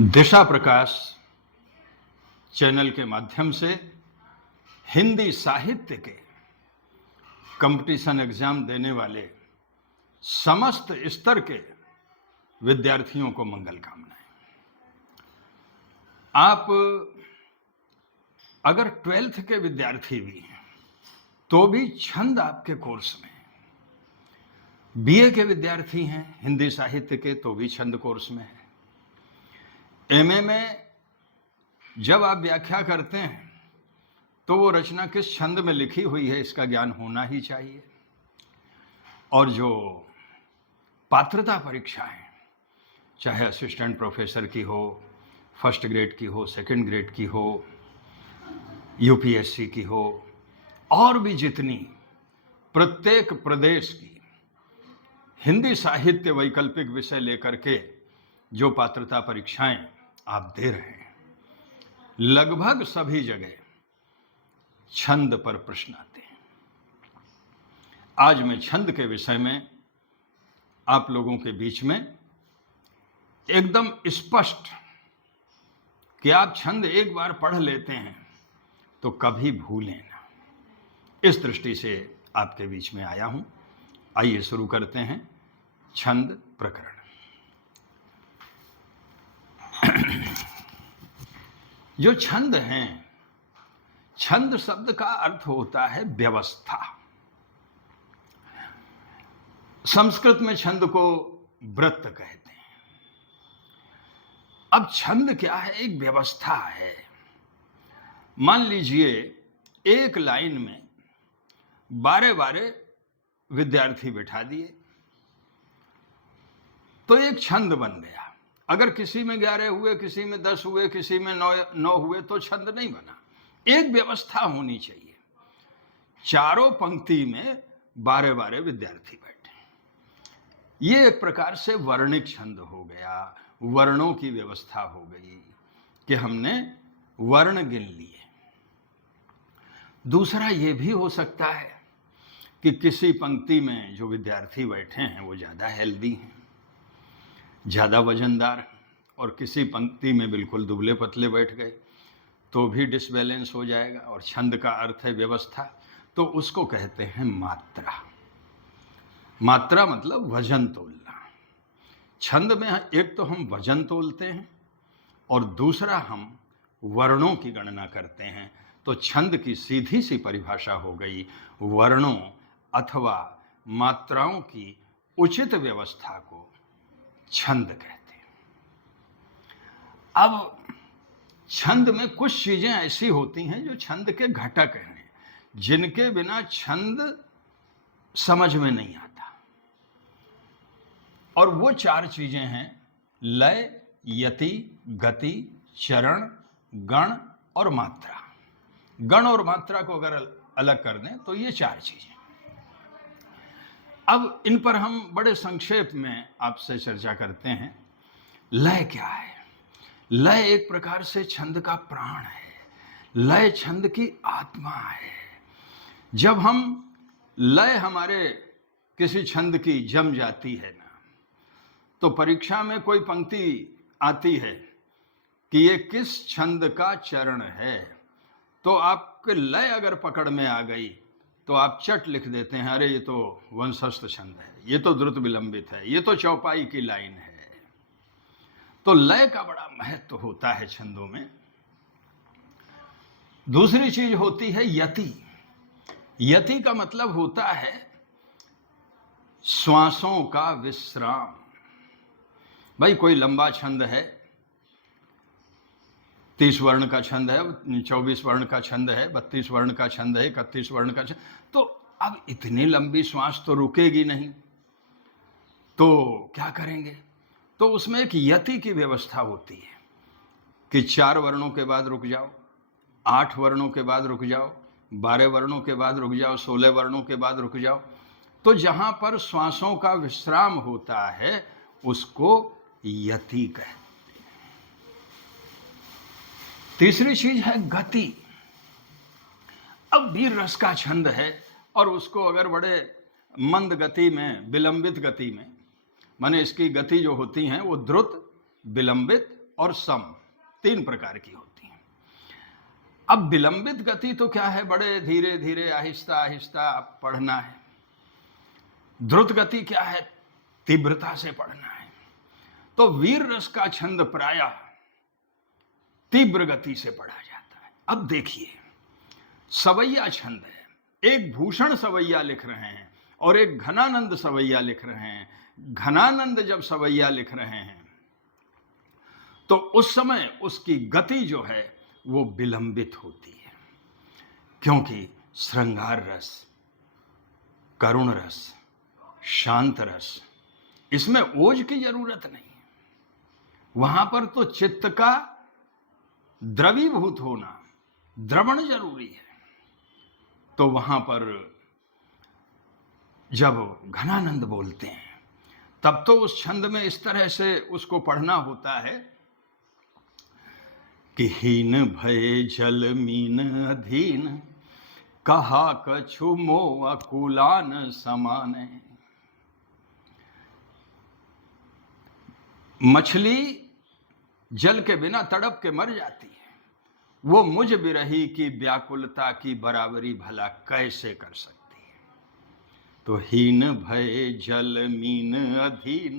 दिशा प्रकाश channel के माध्यम से हिंदी साहित्य के कंपटीशन एग्जाम देने वाले समस्त स्तर के विद्यार्थियों को मंगल कामनाएं। आप अगर 12th के विद्यार्थी भी हैं तो भी छंद आपके कोर्स में है। बीए के विद्यार्थी हैं हिंदी साहित्य के तो भी छंद कोर्स में है। एमए में जब आप व्याख्या करते हैं तो वो रचना किस छंद में लिखी हुई है इसका ज्ञान होना ही चाहिए। और जो पात्रता परीक्षा है, चाहे असिस्टेंट प्रोफेसर की हो, फर्स्ट ग्रेड की हो, सेकंड ग्रेड की हो, यूपीएससी की हो, और भी जितनी प्रत्येक प्रदेश की हिंदी साहित्य वैकल्पिक विषय लेकर के जो पात्रता परीक्षाएं आप दे रहे हैं, लगभग सभी जगह छंद पर प्रश्न आते हैं। आज मैं छंद के विषय में आप लोगों के बीच में एकदम स्पष्ट कि आप छंद एक बार पढ़ लेते हैं तो कभी भूलें ना, इस दृष्टि से आपके बीच में आया हूं। आइए शुरू करते हैं छंद प्रकरण। जो छंद हैं, छंद शब्द का अर्थ होता है व्यवस्था। संस्कृत में छंद को व्रत कहते हैं। अब छंद क्या है? एक व्यवस्था है। मान लीजिए एक लाइन में 12 विद्यार्थी बिठा दिए तो एक छंद बन गया। अगर किसी में 11 हुए, किसी में 10 हुए, किसी में 9 हुए तो छंद नहीं बना। एक व्यवस्था होनी चाहिए। चारों पंक्ति में 12 विद्यार्थी बैठे, ये एक प्रकार से वर्णिक छंद हो गया। वर्णों की व्यवस्था हो गई कि हमने वर्ण गिन लिए। दूसरा ये भी हो सकता है कि किसी पंक्ति में जो विद्यार्थी बैठे हैं वो ज़्यादा हेल्दी हैं, ज़्यादा वजनदार, और किसी पंक्ति में बिल्कुल दुबले पतले बैठ गए तो भी डिसबैलेंस हो जाएगा। और छंद का अर्थ है व्यवस्था, तो उसको कहते हैं मात्रा। मात्रा मतलब वजन तोलना। छंद में एक तो हम वजन तोलते हैं और दूसरा हम वर्णों की गणना करते हैं। तो छंद की सीधी सी परिभाषा हो गई वर्णों अथवा मात्राओं की उचित व्यवस्था को छंद कहते हैं। अब छंद में कुछ चीजें ऐसी होती हैं जो छंद के घटक हैं, जिनके बिना छंद समझ में नहीं आता। और वो 4 चीजें हैं: लय, यति, गति, चरण, गण और मात्रा। गण और मात्रा को अगर अलग कर दें तो ये 4 चीजें। अब इन पर हम बड़े संक्षेप में आपसे चर्चा करते हैं। लय क्या है? लय एक प्रकार से छंद का प्राण है। लय छंद की आत्मा है। जब हम लय हमारे किसी छंद की जम जाती है ना, तो परीक्षा में कोई पंक्ति आती है कि ये किस छंद का चरण है, तो आपके लय अगर पकड़ में आ गई तो आप चट लिख देते हैं, अरे ये तो वंशस्थ छंद है, ये तो द्रुत विलंबित है, ये तो चौपाई की लाइन है। तो लय का बड़ा महत्व होता है छंदों में। दूसरी चीज होती है यति। यति का मतलब होता है श्वासों का विश्राम। भाई कोई लंबा छंद है, 30 वर्ण का छंद है, 24 वर्ण का छंद है, 32 वर्ण का छंद है, 31 वर्ण का छंद, तो अब इतनी लंबी श्वास तो रुकेगी नहीं, तो क्या करेंगे? तो उसमें एक यति की व्यवस्था होती है कि 4 वर्णों के बाद रुक जाओ, 8 वर्णों के बाद रुक जाओ, 12 वर्णों के बाद रुक जाओ, 16 वर्णों के बाद रुक जाओ। तो जहां पर श्वासों का विश्राम होता है उसको यति कहते हैं। तीसरी चीज है गति। अब वीर रस का छंद है और उसको अगर बड़े मंद गति में, विलंबित गति में, माने इसकी गति जो होती हैं वो द्रुत, विलंबित और सम, 3 प्रकार की होती हैं। अब विलंबित गति तो क्या है, बड़े धीरे धीरे आहिस्ता आहिस्ता पढ़ना है। द्रुत गति क्या है, तीव्रता से पढ़ना है। तो वीर रस का छंद प्रायः तीव्र गति से पढ़ा जाता है। अब देखिए, सवैया छंद है, एक भूषण सवैया लिख रहे हैं और एक घनानंद सवैया लिख रहे हैं। घनानंद जब सवैया लिख रहे हैं तो उस समय उसकी गति जो है वो विलंबित होती है, क्योंकि श्रृंगार रस, करुण रस, शांत रस, इसमें ओज की जरूरत नहीं है। वहां पर तो चित्त का द्रवीभूत होना, द्रवण जरूरी है। तो वहां पर जब घनानंद बोलते हैं तब तो उस छंद में इस तरह से उसको पढ़ना होता है कि हीन भय जल मीन अधीन, कहा कछु मोह अकुलान समाने। मछली जल के बिना तड़प के मर जाती है, वो मुझ बिरही की व्याकुलता की बराबरी भला कैसे कर सकती है। तो हीन भय जल मीन अधीन,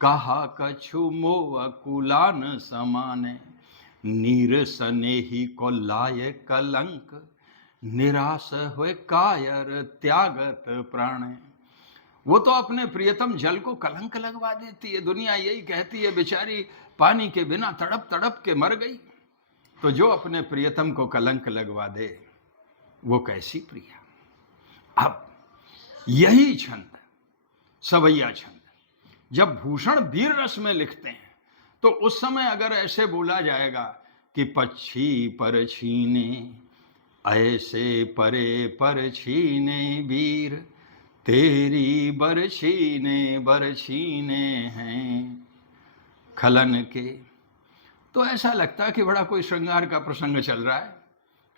कहा कछु मोह अकुलान समाने। नीर सनेही को लाए कलंक, निराश हुए कायर त्यागत प्राणे। वो तो अपने प्रियतम जल को कलंक लगवा देती है। दुनिया यही कहती है बेचारी पानी के बिना तड़प तड़प के मर गई। तो जो अपने प्रियतम को कलंक लगवा दे वो कैसी प्रिया। अब यही छंद, सवैया छंद, जब भूषण वीर रस में लिखते हैं तो उस समय अगर ऐसे बोला जाएगा कि पक्षी पर छीने, ऐसे परे पर छीने वीर, तेरी बरछीने हैं खलन के, तो ऐसा लगता है कि बड़ा कोई श्रृंगार का प्रसंग चल रहा है,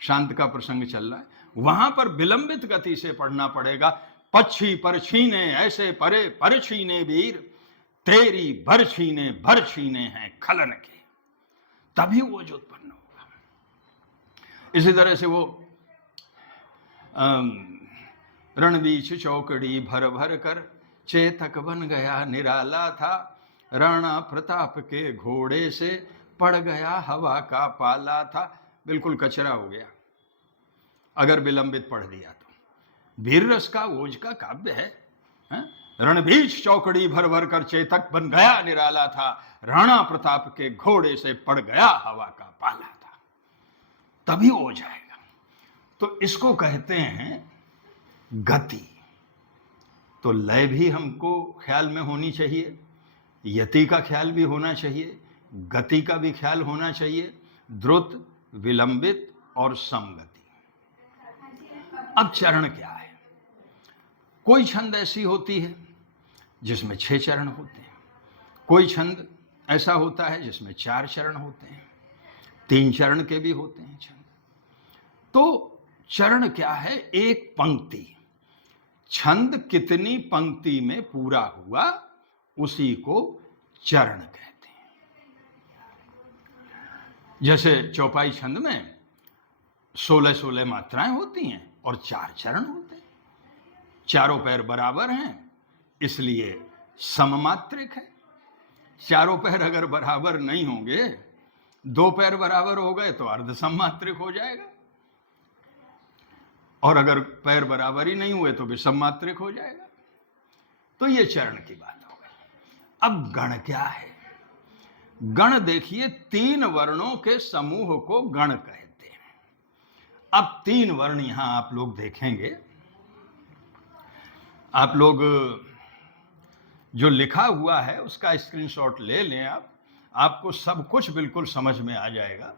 शांत का प्रसंग चल रहा है। वहां पर विलंबित गति से पढ़ना पड़ेगा। पक्षी पर छीने, ऐसे परे पर छीने वीर, तेरी बरछीने हैं खलन के, तभी वो जो उत्पन्न होगा। इसी तरह से वो रणबीच चौकड़ी भर भर कर, चेतक बन गया निराला था, राणा प्रताप के घोड़े से पड़ गया हवा का पाला था। बिल्कुल कचरा हो गया अगर विलंबित पढ़ दिया तो। वीर रस का ओज का काव्य है। रणबीच चौकड़ी भर भर कर, चेतक बन गया निराला था, राणा प्रताप के घोड़े से पड़ गया हवा का पाला था, तभी हो जाएगा। तो इसको कहते हैं गति। तो लय भी हमको ख्याल में होनी चाहिए, यति का ख्याल भी होना चाहिए, गति का भी ख्याल होना चाहिए, द्रुत, विलंबित और समगति। अब चरण क्या है? कोई छंद ऐसी होती है जिसमें 6 चरण होते हैं, कोई छंद ऐसा होता है जिसमें 4 चरण होते हैं, 3 चरण के भी होते हैं छंद। तो चरण क्या है? एक पंक्ति। छंद कितनी पंक्ति में पूरा हुआ उसी को चरण कहते हैं। जैसे चौपाई छंद में 16-16 मात्राएं होती हैं और 4 चरण होते हैं। चारों पैर बराबर हैं इसलिए सममात्रिक है। चारों पैर अगर बराबर नहीं होंगे, 2 पैर बराबर हो गए तो अर्ध सममात्रिक हो जाएगा, और अगर पैर बराबर ही नहीं हुए तो विषम मात्रिक हो जाएगा। तो ये चरण की बात हो गई। अब गण क्या है? गण देखिए, 3 वर्णों के समूह को गण कहते हैं। अब 3 वर्ण यहां आप लोग देखेंगे, आप लोग जो लिखा हुआ है उसका स्क्रीनशॉट ले लें आपको सब कुछ बिल्कुल समझ में आ जाएगा।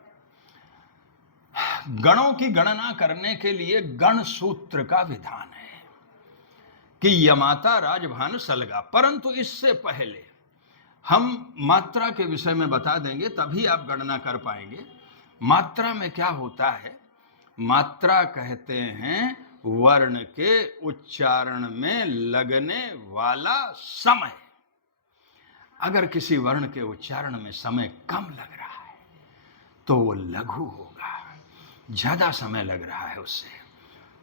गणों की गणना करने के लिए गण सूत्र का विधान है कि यमाता राजभान सलगा, परंतु इससे पहले हम मात्रा के विषय में बता देंगे, तभी आप गणना कर पाएंगे। मात्रा में क्या होता है? मात्रा कहते हैं वर्ण के उच्चारण में लगने वाला समय। अगर किसी वर्ण के उच्चारण में समय कम लग रहा है तो वो लघु होगा, ज्यादा समय लग रहा है उससे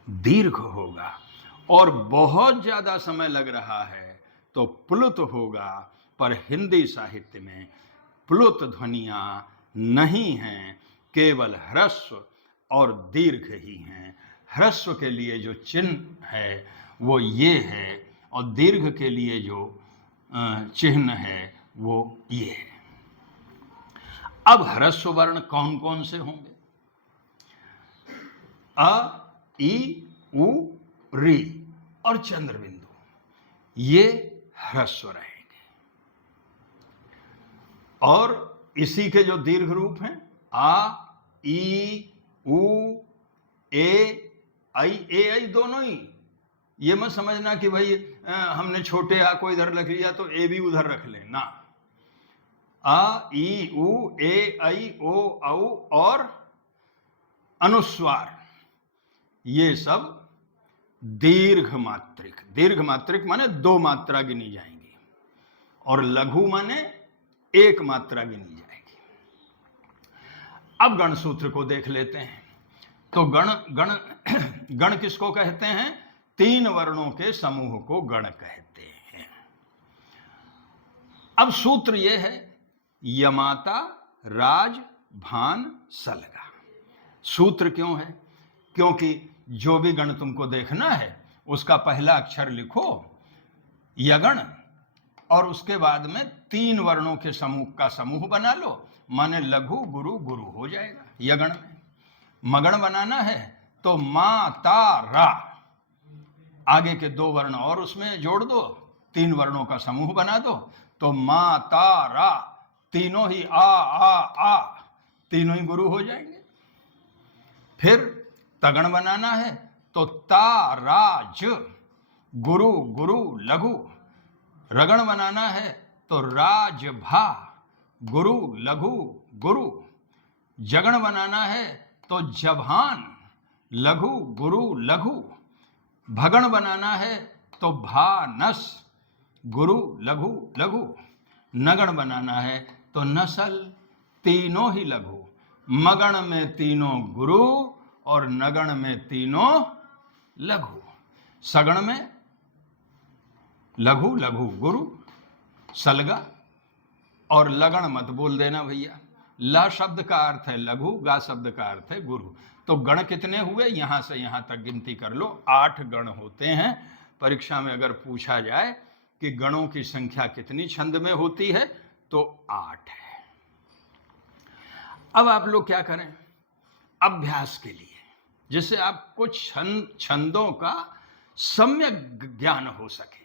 दीर्घ होगा, और बहुत ज्यादा समय लग रहा है तो प्लुत होगा। पर हिंदी साहित्य में प्लुत ध्वनियां नहीं हैं, केवल ह्रस्व और दीर्घ ही हैं। ह्रस्व के लिए जो चिन्ह है वो ये है, और दीर्घ के लिए जो चिन्ह है वो ये है। अब ह्रस्व वर्ण कौन कौन से होंगे? अ, ई, उ, री और चंद्र बिंदु, ये ह्रस्व रहेंगे। और इसी के जो दीर्घ रूप हैं आ, ई, उ, ए, आई दोनों ही। ये मत समझना कि भाई हमने छोटे आ को इधर रख लिया तो ए भी उधर रख लें ना। आ, ई, उ, ए, आई, ओ, औ और अनुस्वार, ये सब दीर्घ मात्रिक। दीर्घ मात्रिक माने 2 मात्रा गिनी जाएंगी, और लघु माने 1 मात्रा गिनी जाएगी। अब गण सूत्र को देख लेते हैं। तो गण किसको कहते हैं? 3 वर्णों के समूह को गण कहते हैं। अब सूत्र यह है यमाता राज भान सलगा। सूत्र क्यों है? क्योंकि जो भी गण तुमको देखना है उसका पहला अक्षर लिखो यगण, और उसके बाद में 3 वर्णों के समूह का समूह बना लो, माने लघु गुरु गुरु हो जाएगा यगण में। मगण बनाना है तो मा ता रा, आगे के 2 वर्ण और उसमें जोड़ दो, 3 वर्णों का समूह बना दो, तो मा ता रा, तीनों ही आ, तीनों ही गुरु हो जाएंगे। फिर तगण बनाना है तो ता रा ज, गुरु गुरु लघु। रगण बनाना है तो राज भा, गुरु लघु गुरु। जगण बनाना है तो जभान, लघु गुरु लघु। भगण बनाना है तो भानस, गुरु लघु लघु। नगण बनाना है तो नसल, तीनों ही लघु। मगण में तीनों गुरु और नगण में तीनों लघु। सगण में लघु लघु गुरु सलगा, और लगण मत बोल देना भैया। ला शब्द का अर्थ है लघु, गा शब्द का अर्थ है गुरु। तो गण कितने हुए? यहां से यहां तक गिनती कर लो, 8 गण होते हैं। परीक्षा में अगर पूछा जाए कि गणों की संख्या कितनी छंद में होती है तो 8 है। अब आप लोग क्या करें अभ्यास के लिए, जिससे आपको छंदों का सम्यक ज्ञान हो सके।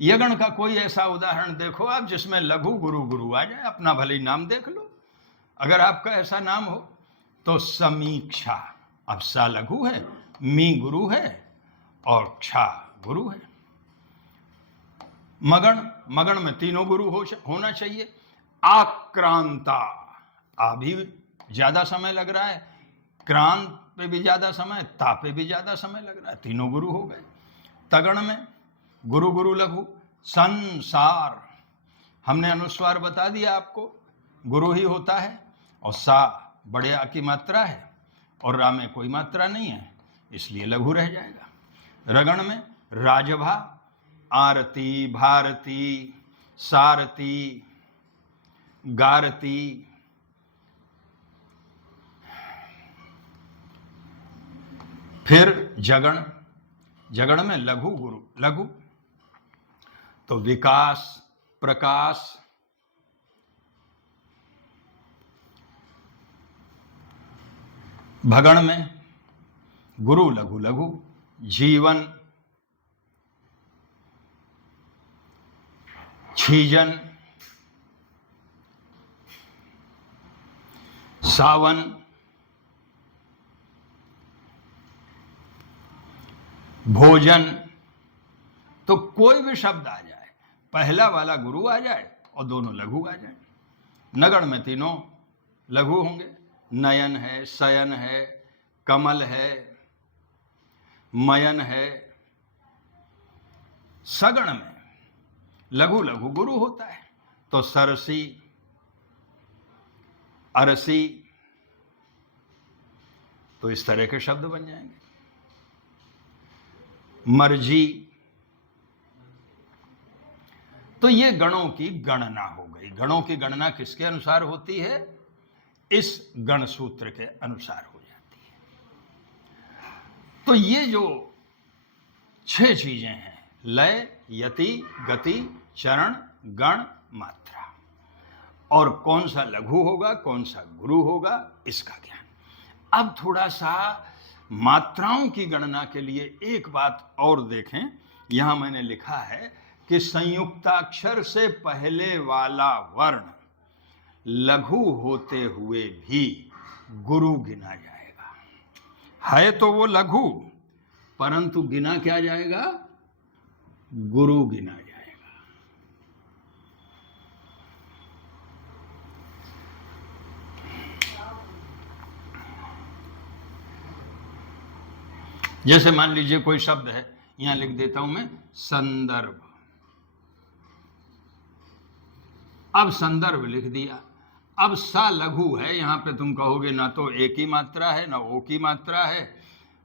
यगण का कोई ऐसा उदाहरण देखो आप जिसमें लघु गुरु गुरु आ जाए, अपना भले नाम देख लो। अगर आपका ऐसा नाम हो तो समीक्षा, अब सा लघु है, मी गुरु है और क्षा गुरु है। मगण में तीनों गुरु होना चाहिए। आक्रांता, आ भी ज्यादा समय लग रहा है, क्रांत पे भी ज्यादा समय, ता पे भी ज्यादा समय लग रहा है, तीनों गुरु हो गए। तगण में गुरु गुरु लघु। संसार, हमने अनुस्वार बता दिया आपको, गुरु ही होता है, और सा बड़े आ की मात्रा है और रा में कोई मात्रा नहीं है, इसलिए लघु रह जाएगा। रगण में राजभा, आरती, भारती, सारती, गारती। फिर जगण, जगण में लघु गुरु लघु। तो विकास, प्रकाश, भगण में गुरु लघु लघु। जीवन, छीजन, सावन, भोजन। तो कोई भी शब्द आ जाए, पहला वाला गुरु आ जाए और दोनों लघु आ जाए। नगण में तीनों लघु होंगे, नयन है, शयन है, कमल है, मयन है। सगण में लघु लघु गुरु होता है, तो सरसी, अरसी, तो इस तरह के शब्द बन जाएंगे। मर्जी, तो ये गणों की गणना हो गई। गणों की गणना किसके अनुसार होती है? इस गण सूत्र के अनुसार हो जाती है। तो ये जो 6 चीजें हैं, लय, यति, गति, चरण, गण, मात्रा, और कौन सा लघु होगा, कौन सा गुरु होगा, इसका ज्ञान। अब थोड़ा सा मात्राओं की गणना के लिए एक बात और देखें। यहां मैंने लिखा है कि संयुक्ताक्षर से पहले वाला वर्ण लघु होते हुए भी गुरु गिना जाएगा। है तो वो लघु, परंतु गिना क्या जाएगा? गुरु गिना जाएगा। जैसे मान लीजिए कोई शब्द है, यहां लिख देता हूं मैं संदर्भ। अब संदर्भ लिख दिया। अब सा लघु है, यहां पे तुम कहोगे ना तो ए की मात्रा है, ना ओ की मात्रा है,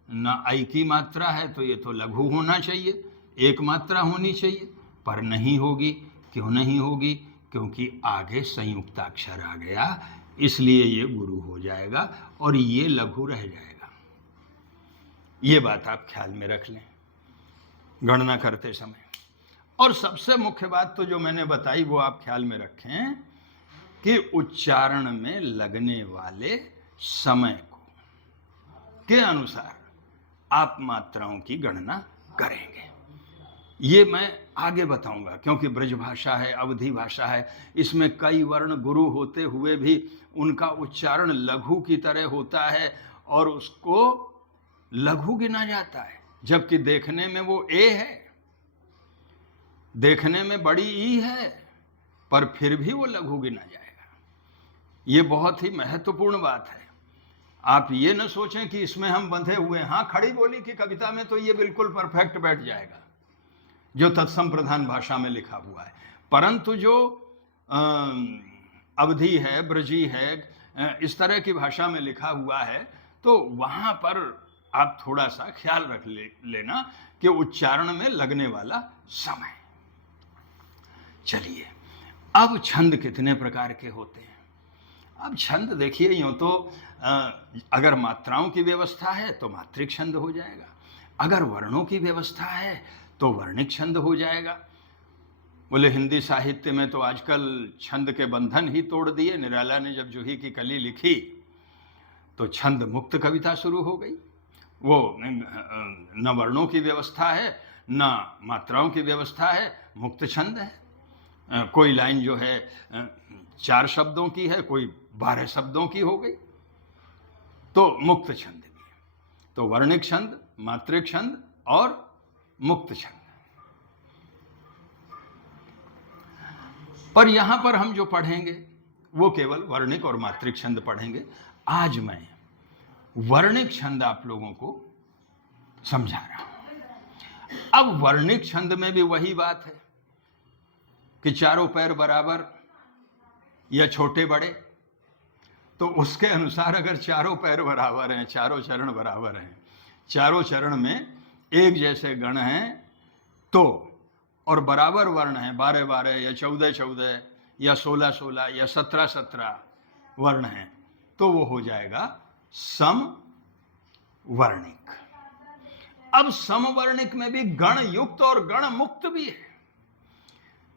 ना आई की मात्रा है, तो ये तो लघु होना चाहिए, एक मात्रा होनी चाहिए, पर नहीं होगी। क्यों नहीं होगी? क्योंकि आगे संयुक्ताक्षर आ गया, इसलिए ये गुरु हो जाएगा और ये लघु रह जाएगा। ये बात आप ख्याल में रख लें गणना करते समय। और सबसे मुख्य बात तो जो मैंने बताई वो आप ख्याल में रखें कि उच्चारण में लगने वाले समय को के अनुसार आप मात्राओं की गणना करेंगे। ये मैं आगे बताऊंगा, क्योंकि ब्रज भाषा है, अवधी भाषा है, इसमें कई वर्ण गुरु होते हुए भी उनका उच्चारण लघु की तरह होता है और उसको लघु गिना जाता है, जबकि देखने में वो ए है, देखने में बड़ी ई है, पर फिर भी वो लघु गिना जाएगा। ये बहुत ही महत्वपूर्ण बात है। आप ये न सोचें कि इसमें हम बंधे हुए हैं। हाँ, खड़ी बोली की कविता में तो ये बिल्कुल परफेक्ट बैठ जाएगा जो तत्सम प्रधान भाषा में लिखा हुआ है, परंतु जो अवधी है, ब्रजी है, इस तरह की भाषा में लिखा हुआ है, तो वहां पर आप थोड़ा सा ख्याल रख लेना कि उच्चारण में लगने वाला समय। चलिए, अब छंद कितने प्रकार के होते हैं? अब छंद देखिए, यूं तो अगर मात्राओं की व्यवस्था है तो मात्रिक छंद हो जाएगा, अगर वर्णों की व्यवस्था है तो वर्णिक छंद हो जाएगा। बोले हिंदी साहित्य में तो आजकल छंद के बंधन ही तोड़ दिए। निराला ने जब जूही की कली लिखी तो छंद मुक्त कविता शुरू हो गई। वो न वर्णों की व्यवस्था है, न मात्राओं की व्यवस्था है, मुक्त छंद है। कोई लाइन जो है 4 शब्दों की है, कोई 12 शब्दों की हो गई, तो मुक्त छंद भी है। तो वर्णिक छंद, मात्रिक छंद और मुक्त छंद। पर यहां पर हम जो पढ़ेंगे वो केवल वर्णिक और मात्रिक छंद पढ़ेंगे। आज मैं वर्णिक छंद आप लोगों को समझा रहा हूं। अब वर्णिक छंद में भी वही बात है कि चारों पैर बराबर या छोटे बड़े, तो उसके अनुसार अगर चारों पैर बराबर हैं, चारों चरण बराबर हैं, चारों चरण में एक जैसे गण हैं, तो और बराबर वर्ण हैं, 12-12 या 14-14 या 16-16 या 17-17 वर्ण हैं, तो वो हो जाएगा समवर्णिक। अब समवर्णिक में भी गण युक्त और गण मुक्त भी है।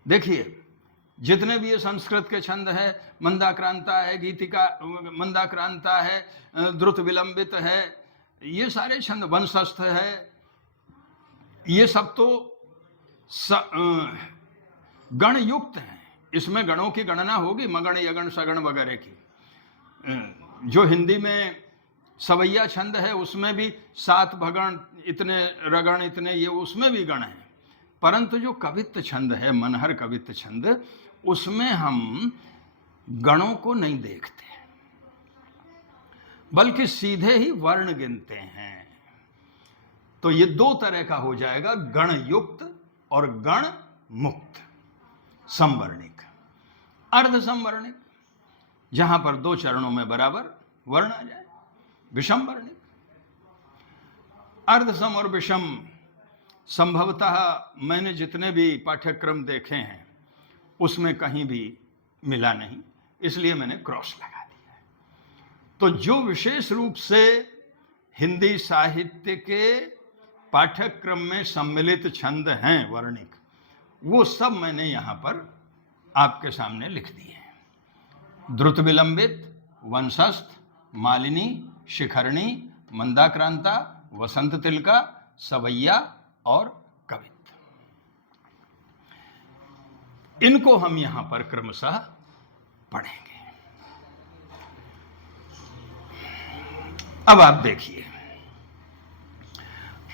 देखिए, जितने भी ये संस्कृत के छंद है, मंदाक्रांता है, गीतिका मंदाक्रांता है, द्रुत विलंबित है, ये सारे छंद, वंशस्थ है, ये सब तो गण युक्त हैं। इसमें गणों की गणना होगी, मगण, यगण, सगण वगैरह की। जो हिंदी में सवैया छंद है उसमें भी 7 भगण, इतने रगण, इतने ये, उसमें भी गण हैं। परंतु जो कवित्त छंद है, मनहर कवित्त छंद, उसमें हम गणों को नहीं देखते, बल्कि सीधे ही वर्ण गिनते हैं। तो ये 2 तरह का हो जाएगा, गण युक्त और गण मुक्त, समवर्णिक। अर्ध समवर्णिक, जहां पर 2 चरणों में बराबर वर्ण आ जाए। विषम वर्णिक, अर्ध सम और विषम संभवतः मैंने जितने भी पाठ्यक्रम देखे हैं उसमें कहीं भी मिला नहीं, इसलिए मैंने क्रॉस लगा दिया है। तो जो विशेष रूप से हिंदी साहित्य के पाठ्यक्रम में सम्मिलित छंद हैं वर्णिक, वो सब मैंने यहां पर आपके सामने लिख दिए हैं। द्रुत विलंबित, वंशस्थ, मालिनी, शिखरणी, मंदाक्रांता, वसंत तिलका, सवैया और कवित। इनको हम यहां पर क्रमशः पढ़ेंगे। अब आप देखिए,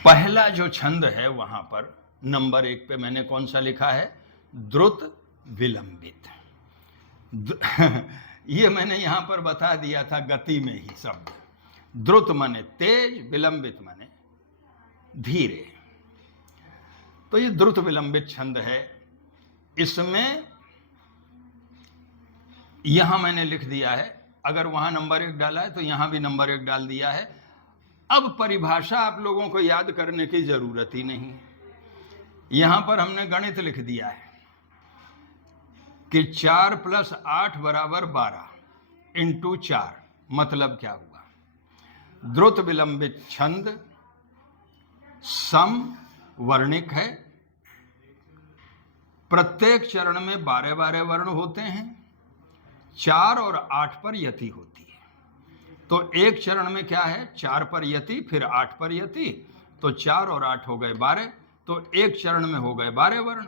पहला जो छंद है वहां पर नंबर 1 पे मैंने कौन सा लिखा है? द्रुत विलंबित। ये मैंने यहां पर बता दिया था गति में ही शब्द। द्रुत माने तेज, विलंबित माने धीरे। तो ये द्रुत विलंबित छंद है। इसमें यहां मैंने लिख दिया है, अगर वहां नंबर 1 डाला है तो यहां भी नंबर 1 डाल दिया है। अब परिभाषा आप लोगों को याद करने की जरूरत ही नहीं है। यहां पर हमने गणित लिख दिया है कि 4 + 8 = 12 × 4। मतलब क्या हुआ? द्रुत विलंबित छंद सम वर्णिक है। प्रत्येक चरण में 12-12 वर्ण होते हैं। 4 और 8 पर यति होती है। तो एक चरण में क्या है? 4 पर यति, फिर 8 पर यति, तो 4 और 8 हो गए 12। तो एक चरण में हो गए 12 वर्ण,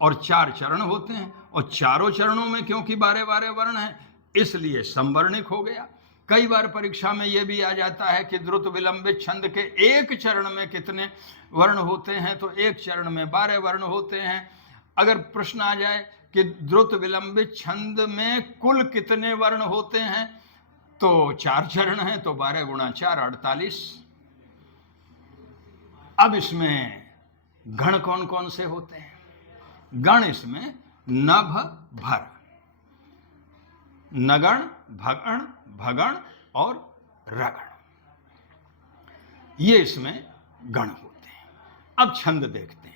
और 4 चरण होते हैं, और चारों चरणों में क्योंकि 12-12 वर्ण हैं इसलिए समवर्णिक हो गया। कई बार परीक्षा में यह भी आ जाता है कि द्रुत विलंबित छंद के एक चरण में कितने वर्ण होते हैं, तो एक चरण में 12 वर्ण होते हैं। अगर प्रश्न आ जाए कि द्रुत विलंबित छंद में कुल कितने वर्ण होते हैं, तो 4 चरण हैं, तो 12 × 4 = 48। अब इसमें गण कौन कौन से होते हैं? गण इसमें नभ, भर, नगण, भगण, भगण और रगण, ये इसमें गण होते हैं। अब छंद देखते हैं।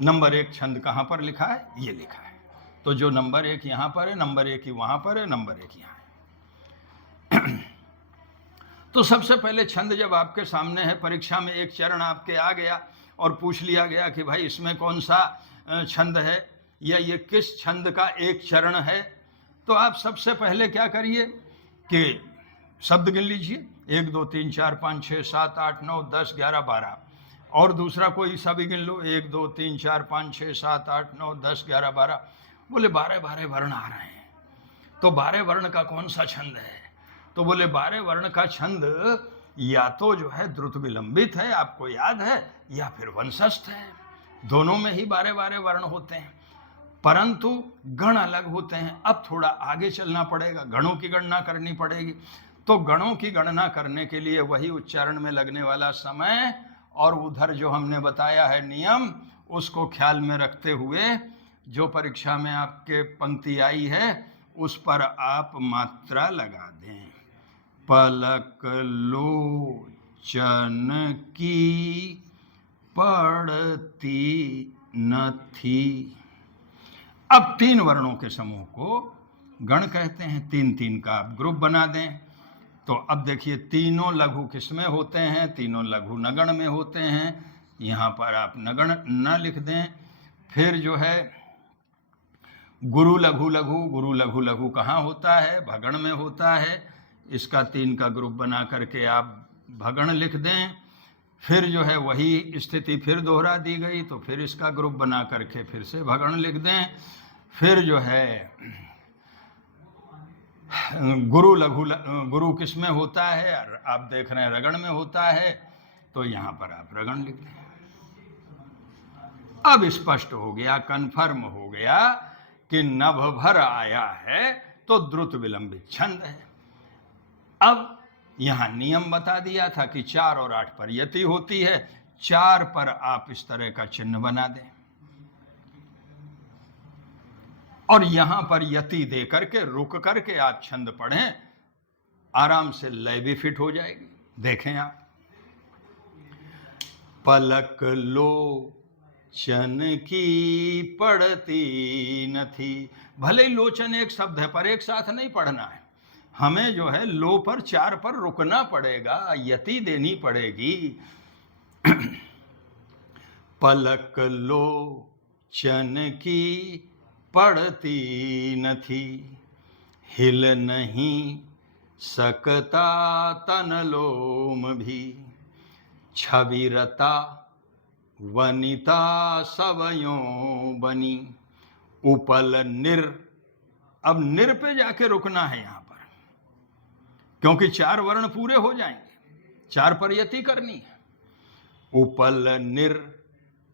नंबर 1 छंद कहां पर लिखा है? ये लिखा है। तो जो नंबर 1 यहां पर है, नंबर 1 ही वहां पर है, नंबर 1 यहां है। तो सबसे पहले छंद जब आपके सामने है, परीक्षा में एक चरण आपके आ गया और पूछ लिया गया कि भाई इसमें कौन सा छंद है, या ये किस छंद का एक चरण है, तो आप सबसे पहले क्या करिए कि शब्द गिन लीजिए। 1 2 3 4 5 6 7 8 9 10 11 12, और दूसरा कोई सा भी गिन लो। 1 2 3 4 5 6 7 8 9 10 11 12। बोले 12-12 वर्ण आ रहे हैं, तो 12 वर्ण का कौन सा छंद है? तो बोले 12 वर्ण का छंद या तो जो है द्रुत विलंबित है, आपको याद है, या फिर वंशस्थ है। दोनों में ही 12-12 वर्ण होते हैं, परंतु गण अलग होते हैं। अब थोड़ा आगे चलना पड़ेगा, गणों की गणना करनी पड़ेगी। तो गणों की गणना करने के लिए वही उच्चारण में लगने वाला समय और उधर जो हमने बताया है नियम, उसको ख्याल में रखते हुए जो परीक्षा में आपके पंक्ति आई है उस पर आप मात्रा लगा दें। पलक लोचन की पड़ती न थी। अब 3 वर्णों के समूह को गण कहते हैं। 3-3 का आप ग्रुप बना दें। तो अब देखिए, तीनों लघु किसमें होते हैं? तीनों लघु नगण में होते हैं। यहाँ पर आप नगण न लिख दें। फिर जो है गुरु लघु लघु, गुरु लघु लघु कहाँ होता है? भगण में होता है। इसका 3 का ग्रुप बना करके आप भगण लिख दें। फिर जो है वही स्थिति फिर दोहरा दी गई, तो फिर इसका ग्रुप बना करके फिर से भगण लिख दें। फिर जो है गुरु लघु, गुरु किस में होता है? आप देख रहे हैं रगण में होता है, तो यहाँ पर आप रगण लिख दें। अब स्पष्ट हो गया, कन्फर्म हो गया कि नभ भर आया है तो द्रुत विलंबित छंद है। अब यहां नियम बता दिया था कि 4 और 8 पर यति होती है। 4 पर आप इस तरह का चिन्ह बना दें। और यहां पर यति दे करके रुक करके आप छंद पढ़ें, आराम से लय भी फिट हो जाएगी। देखें आप, पलक लोचन की पड़ती न थी। भले ही लोचन एक शब्द है पर एक साथ नहीं पढ़ना है, हमें जो है लो पर 4 पर रुकना पड़ेगा, यति देनी पड़ेगी। पलक लोचन की पड़ती न थी, हिल नहीं सकता तन लोम भी, छविरता वनिता सवयों बनी, उपल निर। अब निर पे जाके रुकना है यहां पर, क्योंकि 4 वर्ण पूरे हो जाएंगे, 4 पर यति करनी है। उपल निर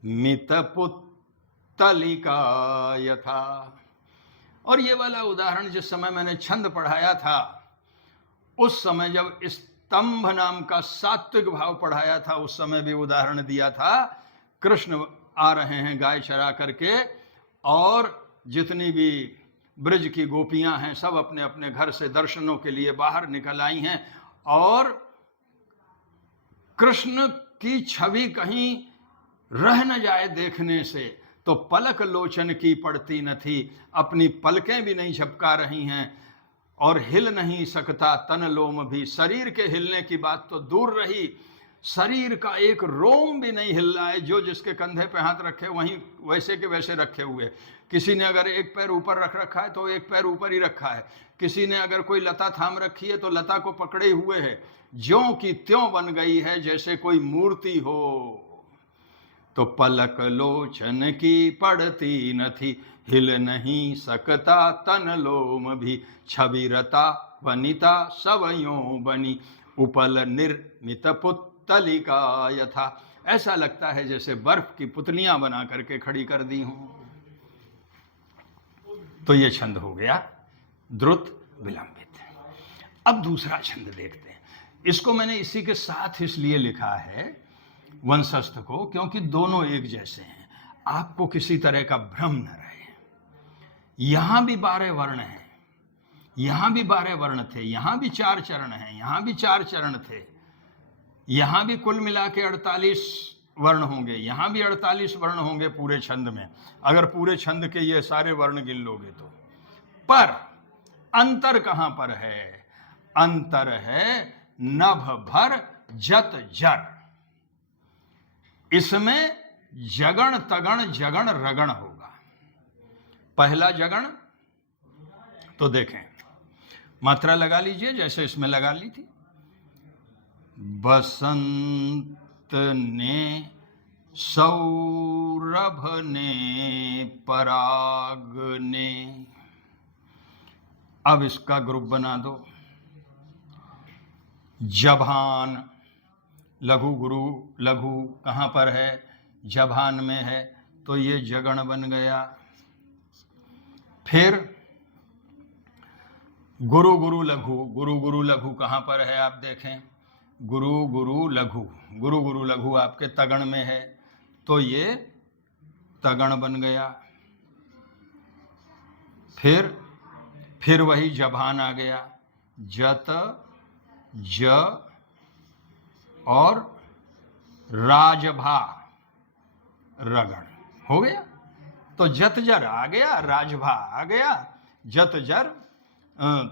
मित पुत्तलिका यथा। और ये वाला उदाहरण जिस समय मैंने छंद पढ़ाया था, उस समय जब स्तंभ नाम का सात्विक भाव पढ़ाया था, उस समय भी उदाहरण दिया था। कृष्ण आ रहे हैं गाय चरा करके, और जितनी भी ब्रज की गोपियां हैं सब अपने अपने घर से दर्शनों के लिए बाहर निकल आई हैं, और कृष्ण की छवि कहीं रह न जाए देखने से, तो पलक लोचन की पड़ती न थी, अपनी पलकें भी नहीं झपका रही हैं, और हिल नहीं सकता तन लोम भी। शरीर के हिलने की बात तो दूर रही, शरीर का एक रोम भी नहीं हिल रहा है। जो जिसके कंधे पे हाथ रखे वहीं वैसे के वैसे रखे हुए। किसी ने अगर एक पैर ऊपर रख रखा है तो एक पैर ऊपर ही रखा है, किसी ने अगर कोई लता थाम रखी है तो लता को पकड़े हुए है, ज्यों की त्यों बन गई है जैसे कोई मूर्ति हो। तो पलक लोचन की पड़ती न थी, हिल नहीं सकता तन लोम भी, छविरता वनिता सवयों बनी, उपल निर्मित पुत्तलिका यथा। ऐसा लगता है जैसे बर्फ की पुतलियां बना करके खड़ी कर दी हों। तो ये छंद हो गया द्रुत विलंबित। अब दूसरा छंद देखते हैं। इसको मैंने इसी के साथ इसलिए लिखा है वंशस्थ को, क्योंकि दोनों एक जैसे हैं, आपको किसी तरह का भ्रम न रहे। यहां भी 12 वर्ण हैं, यहां भी 12 वर्ण थे, यहां भी 4 चरण हैं, यहां भी 4 चरण थे, यहां भी कुल मिला के 48 वर्ण होंगे, यहां भी 48 वर्ण होंगे पूरे छंद में, अगर पूरे छंद के ये सारे वर्ण गिन लोगे तो। पर अंतर कहां पर है? अंतर है नभ भर जत जर। इसमें जगण तगण जगण रगण होगा। पहला जगण तो देखें, मात्रा लगा लीजिए जैसे इसमें लगा ली थी। बसंत ने सौरभ ने पराग ने। अब इसका ग्रुप बना दो। जभान, लघु गुरु, लघु कहाँ पर है? जभान में है, तो ये जगण बन गया। फिर गुरु गुरु लघु, गुरु गुरु लघु कहाँ पर है? आप देखें, गुरु गुरु लघु, गुरु गुरु लघु आपके तगण में है, तो ये तगण बन गया। फिर वही जभान आ गया, जत ज और राजभा रगण हो गया। तो जत जर आ गया, राजभा आ गया, जत जर,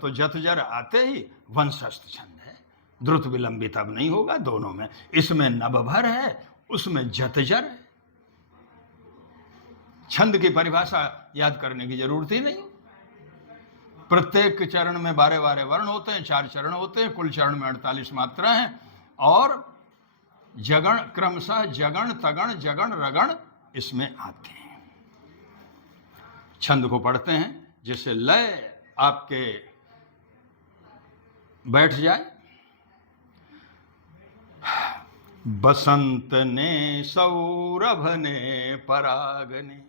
तो जत जर आते ही वंशस्थ छंद है, द्रुत विलंबित अब नहीं होगा दोनों में। इसमें नभभर है, उसमें जत जर है। छंद की परिभाषा याद करने की जरूरत ही नहीं। प्रत्येक चरण में 12 वर्ण होते हैं, 4 चरण होते हैं, कुल चरण में 48 मात्रा हैं, और जगण क्रमशः जगण तगण जगण रगण इसमें आते हैं। छंद को पढ़ते हैं जिससे लय आपके बैठ जाए। बसंत ने सौरभ ने पराग ने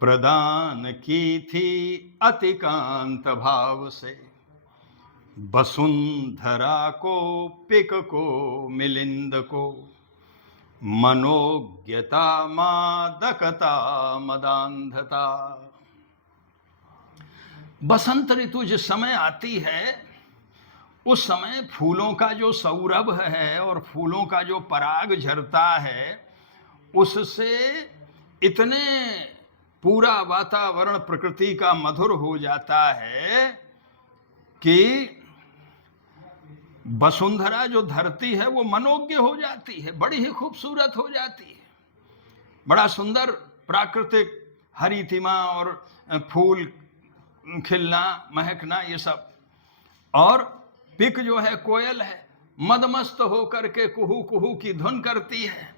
प्रदान की थी अतिकांत भाव से, वसुंधरा को पिक को मिलिंद को, मनोज्ञता मादकता मदांधता। बसंत ऋतु जिस समय आती है उस समय फूलों का जो सौरभ है और फूलों का जो पराग झरता है, उससे इतने पूरा वातावरण प्रकृति का मधुर हो जाता है कि वसुंधरा जो धरती है वो मनोज्ञ हो जाती है, बड़ी ही खूबसूरत हो जाती है। बड़ा सुंदर प्राकृतिक हरितिमा और फूल खिलना, महकना, ये सब। और पिक जो है, कोयल है, मदमस्त होकर के कुहू कुहू की धुन करती है।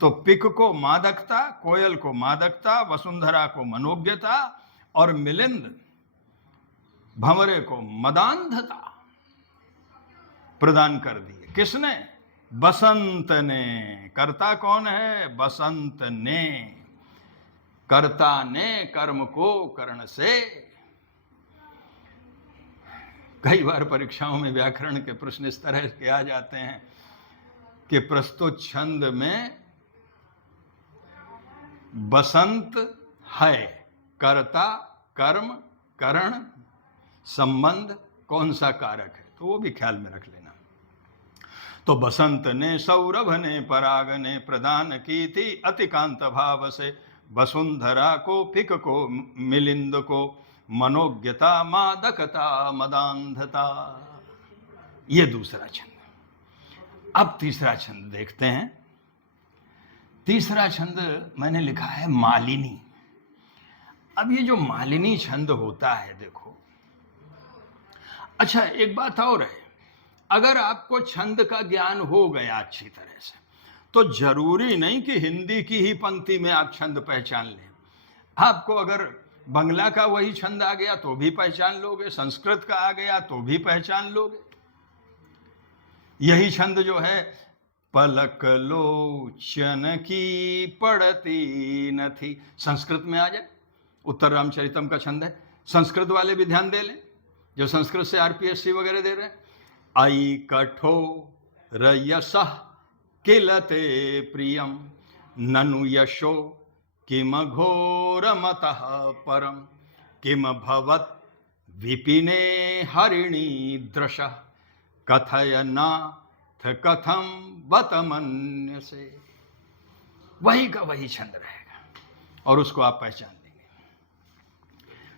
तो पिक को मादकता, कोयल को मादकता, वसुंधरा को मनोज्ञता और मिलिंद भंवरे को मदांधता प्रदान कर दी। किसने? बसंत ने। कर्ता कौन है? बसंत ने। कर्ता ने कर्म को कर्ण से। कई बार परीक्षाओं में व्याकरण के प्रश्न इस तरह के आ जाते हैं कि प्रस्तुत छंद में बसंत है, कर्ता, कर्म, करण, संबंध, कौन सा कारक है, तो वो भी ख्याल में रख लेना। तो बसंत ने सौरभ ने पराग ने प्रदान की थी अतिकांत भाव से, वसुंधरा को, पिक को, मिलिंद को मनोज्ञता, मादकता, मदांधता। ये दूसरा छंद। अब तीसरा छंद देखते हैं। तीसरा छंद मैंने लिखा है मालिनी। अब ये जो मालिनी छंद होता है, देखो, अच्छा एक बात और है, अगर आपको छंद का ज्ञान हो गया अच्छी तरह से, तो जरूरी नहीं कि हिंदी की ही पंक्ति में आप छंद पहचान लें। आपको अगर बंगला का वही छंद आ गया तो भी पहचान लोगे, संस्कृत का आ गया तो भी पहचान लोगे। यही छंद जो है, पलक लोचन की पड़ती न थी, संस्कृत में आ जाए। उत्तर रामचरितम का छंद है, संस्कृत वाले भी ध्यान दे लें जो संस्कृत से आरपीएससी वगैरह दे रहे हैं। आई कठोर यशः किलते प्रियम ननु यशो किम घोरमतः परम किम भवत् विपिने हरिणी दृशः कथयनाथ कथम बत मन्यसे। वही का वही छंद रहेगा और उसको आप पहचान लेंगे।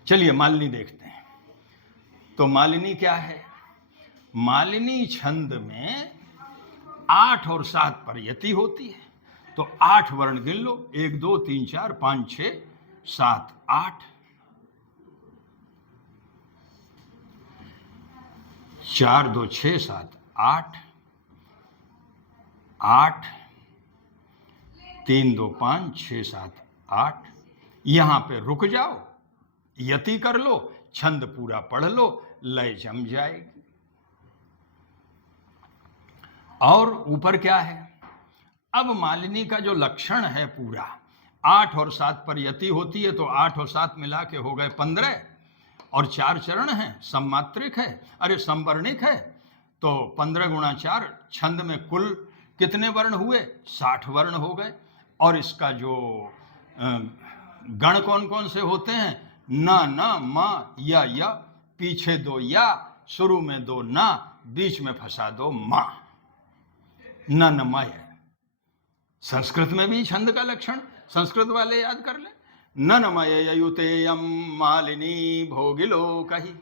चलिए मालिनी देखते हैं। तो मालिनी क्या है? मालिनी छंद में 8 और 7 पर यति होती है। तो 8 वर्ण गिन लो, 1 2 3 4 5 6 7 8। 4 2 6 7 8 8 3 2 5 6 7 8। यहां पे रुक जाओ, यति कर लो, छंद पूरा पढ़ लो, लय जम जाएगी। और ऊपर क्या है? अब मालिनी का जो लक्षण है पूरा, 8 और 7 पर यति होती है, तो 8 और 7 मिला के हो गए 15, और 4 चरण हैं, सम्मात्रिक है, अरे संवर्णिक है, तो 15 गुणा 4, छंद में कुल कितने वर्ण हुए? 60 वर्ण हो गए। और इसका जो गण कौन कौन से होते हैं? न न म या, पीछे 2 या, शुरू में 2 ना, बीच में फंसा 2 मा, ननमय। संस्कृत में भी छंद का लक्षण संस्कृत वाले याद कर ले, ननमय ययुतेयम मालिनी भोगिलो कही,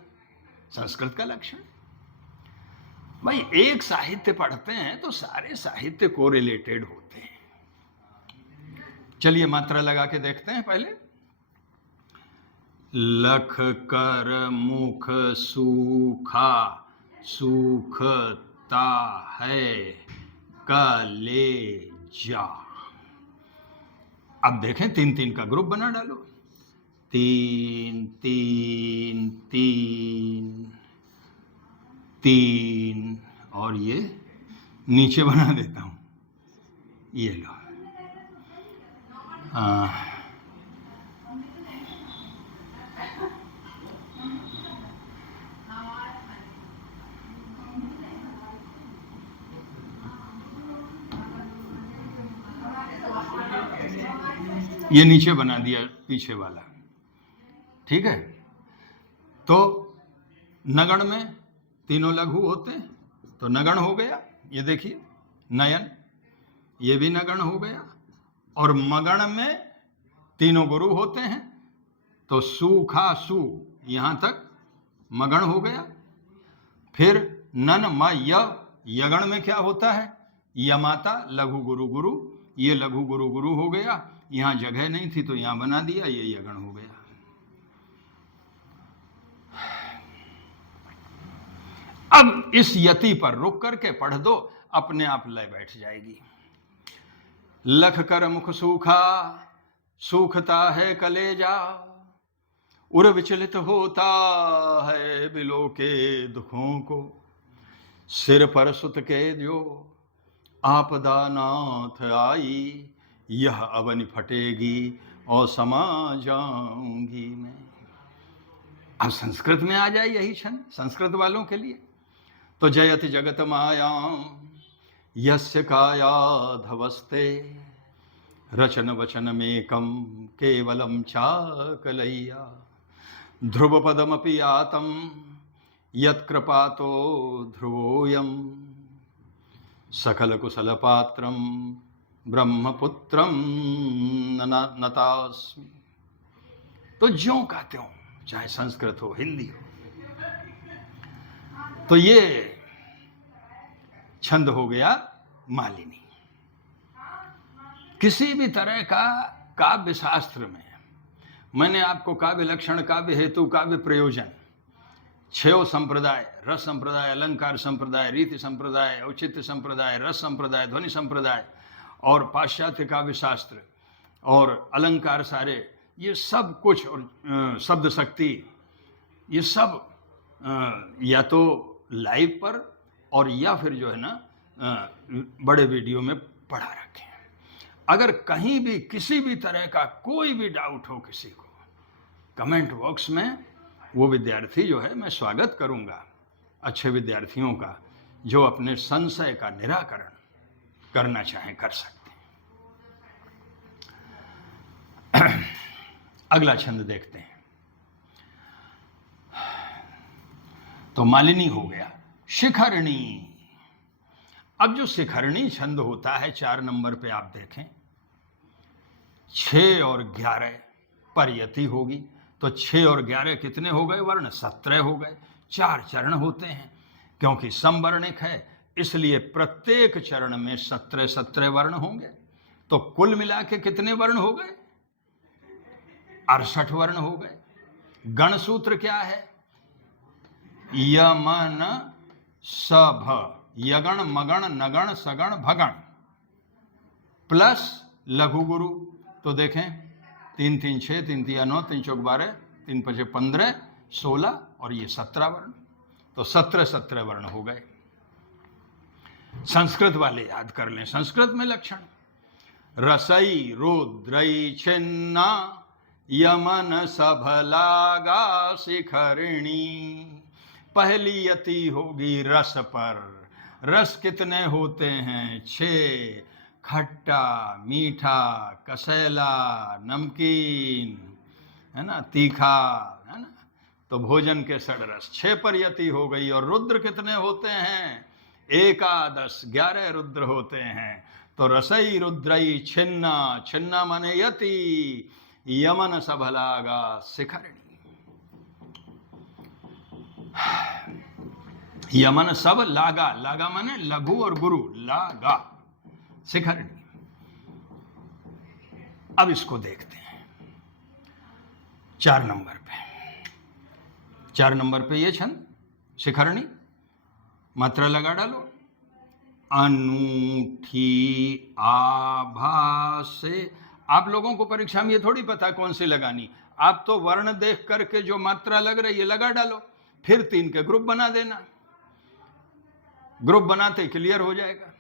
संस्कृत का लक्षण। भाई एक साहित्य पढ़ते हैं तो सारे साहित्य को रिलेटेड होते हैं। चलिए मात्रा लगा के देखते हैं पहले। लख कर मुख सूखा सूखता है कलेजा। अब देखें 3 3 का ग्रुप बना डालो, 3 3 3 3, और ये नीचे बना देता हूं, ये लो। ये नीचे बना दिया पीछे वाला, ठीक है। तो नगण में तीनों लघु होते हैं, तो नगण हो गया। ये देखिए नयन, ये भी नगण हो गया। और मगण में तीनों गुरु होते हैं, तो सूखा सु यहां तक मगण हो गया। फिर नन म य, यगण में क्या होता है? यमाता लघु गुरु गुरु, ये लघु गुरु गुरु हो गया। यहां जगह नहीं थी तो यहां बना दिया, ये यगण हो गया। अब इस यति पर रुक करके पढ़ दो, अपने आप लय बैठ जाएगी। लख कर मुख सूखा, सूखता है कलेजा, उर विचलित होता है बिलो के दुखों को, सिर पर सुत के जो आपदा नाथ आई, यह अवनि फटेगी और समा जाऊंगी मैं। अब संस्कृत में आ जाए यही क्षण संस्कृत वालों के लिए। तो जयति जगत मायां यस्य कायाधवस्ते, रचन वचन मेकम केवलम चाकलय्या, ध्रुव पदमपि यातम यत्कृपातो ध्रुवोयम, सकल कुशल पात्रम ब्रह्मपुत्रम नतास्मि। तो ज्यों का त्यों, चाहे संस्कृत हो हिंदी हो। तो ये छंद हो गया मालिनी। किसी भी तरह का काव्य शास्त्र में मैंने आपको काव्य लक्षण, काव्य हेतु, काव्य प्रयोजन, छह संप्रदाय, रस संप्रदाय, अलंकार संप्रदाय, रीति संप्रदाय, औचित्य संप्रदाय, रस संप्रदाय, ध्वनि संप्रदाय और पाश्चात्य काव्य शास्त्र और अलंकार सारे, ये सब कुछ, और शब्द शक्ति, ये सब या तो लाइव पर और या फिर जो है ना बड़े वीडियो में पढ़ा रखे हैं। अगर कहीं भी किसी भी तरह का कोई भी डाउट हो किसी को, कमेंट बॉक्स में वो विद्यार्थी जो है, मैं स्वागत करूंगा अच्छे विद्यार्थियों का जो अपने संशय का निराकरण करना चाहें कर सकते हैं। अगला छंद देखते हैं। तो मालिनी हो गया। शिखरणी। अब जो शिखरणी छंद होता है 4 नंबर पे आप देखें, 6 और 11 पर यति होगी, तो 6 और 11 कितने हो गए वर्ण? 17 हो गए। 4 चरण होते हैं, क्योंकि समवर्णिक है इसलिए प्रत्येक चरण में 17 वर्ण होंगे। तो कुल मिला के कितने वर्ण हो गए? 68 वर्ण हो गए। गण सूत्र क्या है? यमन सभ, यगण मगण नगण सगण भगण प्लस लघु गुरु। तो देखें 3 3 6, 3 3 9, 3 4 12, 3 5 15, 16 और ये 17 वर्ण। तो 17 वर्ण हो गए। संस्कृत वाले याद कर लें, संस्कृत में लक्षण रसई रुद्रई छिन्ना, यमन सभलागा शिखरिणी। पहली यति होगी रस पर। रस कितने होते हैं? 6। खट्टा, मीठा, कसैला, नमकीन, है ना, तीखा, है ना। तो भोजन के 6 रस, 6 पर यति हो गई। और रुद्र कितने होते हैं? 11, 11 रुद्र होते हैं। तो रसई रुद्रई छिन्ना, छिन्ना माने यति, यमन सभलागा शिखरिणी। यमन सब लागा, लागा माने लघु और गुरु, लागा शिखरिणी। अब इसको देखते हैं 4 नंबर पे। 4 नंबर पे ये छंद शिखरिणी, मात्रा लगा डालो। अनूठी आभा से। आप लोगों को परीक्षा में ये थोड़ी पता कौन सी लगानी, आप तो वर्ण देख करके जो मात्रा लग रही है लगा डालो, फिर 3 के ग्रुप बना देना। ग्रुप बनाते क्लियर हो जाएगा।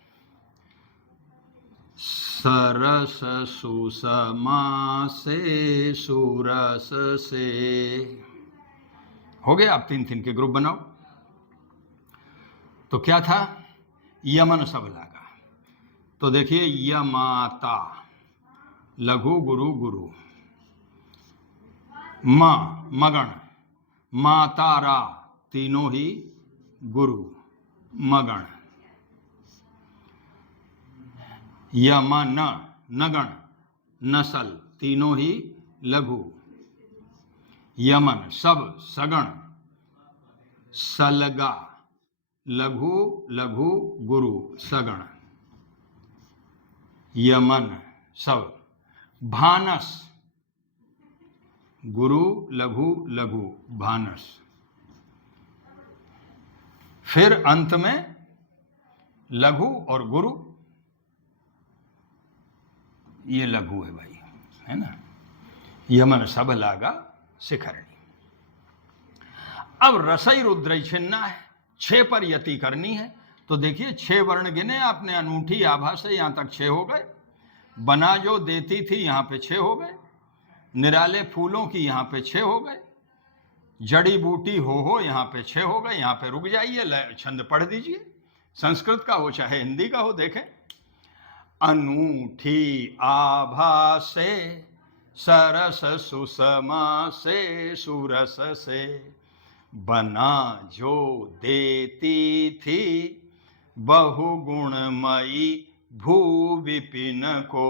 सरस सुषमा से, सुरस से, हो गया। आप 3 3 के ग्रुप बनाओ। तो क्या था? यमन सब लागा। तो देखिए यमाता लघु गुरु गुरु, म मगण मातारा तीनों ही गुरु मगण, यमन नगण, नसल तीनों ही लघु, यमन सब सगण, सलगा लघु लघु गुरु सगण, यमन सब, भानस गुरु लघु लघु भानस। फिर अंत में लघु और गुरु, ये लघु है भाई, है ना, यमन सब लागा शिखरणी। अब रसई रुद्र छिन्ना है, 6 पर यति करनी है। तो देखिए 6 वर्ण गिने आपने, अनूठी आभा से यहां तक 6 हो गए, बना जो देती थी यहां पे 6 हो गए, निराले फूलों की यहां पे 6 हो गए, जड़ी बूटी हो यहां पे 6 हो गए। यहां पे रुक जाइए, छंद पढ़ दीजिए, संस्कृत का हो चाहे हिंदी का हो। देखें, अनूठी आभा से, सरस सुषमा से, सुरस से, बना जो देती थी, बहुगुणमयी भू विपिन को,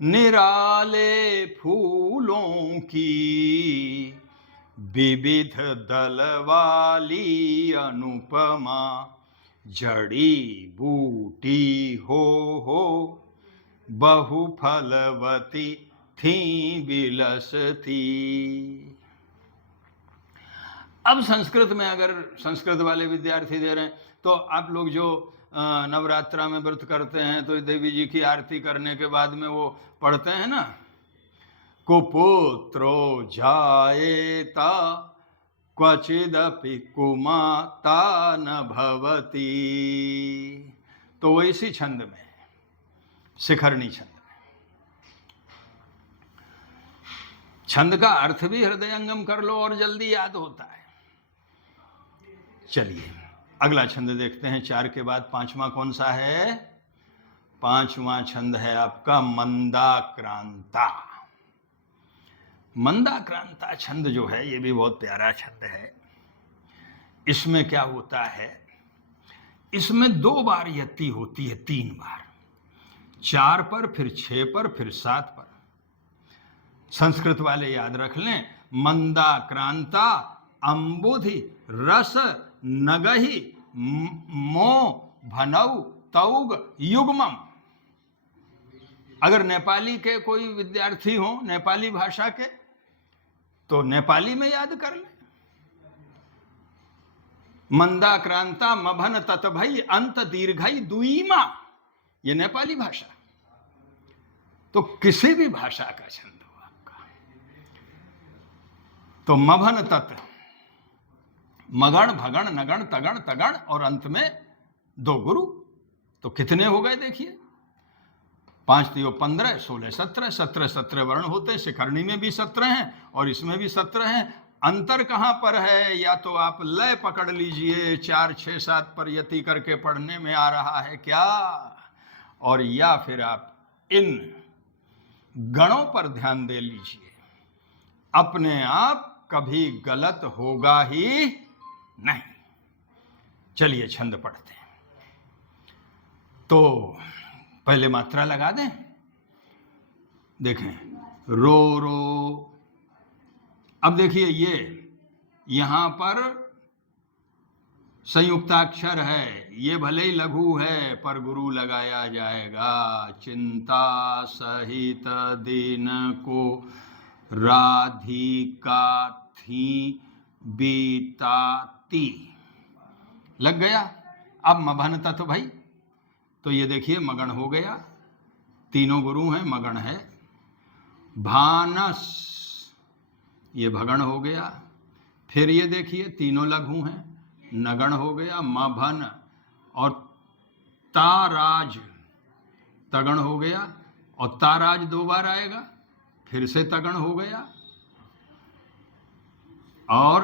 निराले फूलों की विविध दल वाली अनुपमा, जड़ी बूटी हो बहु फलवती थी विलसती। अब संस्कृत में, अगर संस्कृत वाले विद्यार्थी दे रहे हैं तो आप लोग जो नवरात्रा में व्रत करते हैं तो देवी जी की आरती करने के बाद में वो पढ़ते हैं ना, कुपुत्रो जायेता क्वचिदपि कुमाता न भवति, तो वो इसी छंद में, शिखरणी छंद में। छंद का अर्थ भी हृदयंगम कर लो और जल्दी याद होता है। चलिए अगला छंद देखते हैं। 4 के बाद 5वां कौन सा है? 5वां छंद है आपका मंदाक्रांता। मंदाक्रांता छंद जो है ये भी बहुत प्यारा छंद है। इसमें क्या होता है, इसमें 2 बार यति होती है, 3 बार, 4 पर, फिर 6 पर, फिर 7 पर। संस्कृत वाले याद रख लें, मंदाक्रांता अंबुधि रस नगहि मो भनौ तौग युग्मम। अगर नेपाली के कोई विद्यार्थी हो, नेपाली भाषा के, तो नेपाली में याद कर ले। मंदाक्रांता मभन ततभई अंत दीर्घई दुईमा, ये नेपाली भाषा। तो किसी भी भाषा का छंद हो आपका, तो मभन तत, मगण भगण नगण तगण तगण, और अंत में 2 गुरु। तो कितने हो गए देखिए, 5 3 15, 16 17, 17 वर्ण होते हैं। शिखरणी में भी 17 हैं और इसमें भी 17 हैं। अंतर कहां पर है? या तो आप लय पकड़ लीजिए, 4 6 7 पर यति करके पढ़ने में आ रहा है क्या, और या फिर आप इन गणों पर ध्यान दे लीजिए, अपने आप कभी गलत होगा ही नहीं। चलिए छंद पढ़ते हैं। तो पहले मात्रा लगा दें। देखें, रो रो। अब देखिए ये यहां पर संयुक्ताक्षर है, ये भले ही लघु है पर गुरु लगाया जाएगा। चिंता सहित दिन को राधिका थी बीताती, लग गया। अब मभन तत्व भाई, तो ये देखिए मगन हो गया, तीनों गुरु हैं, मगन है। भानस, ये भगण हो गया। फिर ये देखिए तीनों लघु हैं, नगण हो गया, मभन, और ताराज, तगण हो गया, और ताराज 2 बार आएगा, फिर से तगण हो गया, और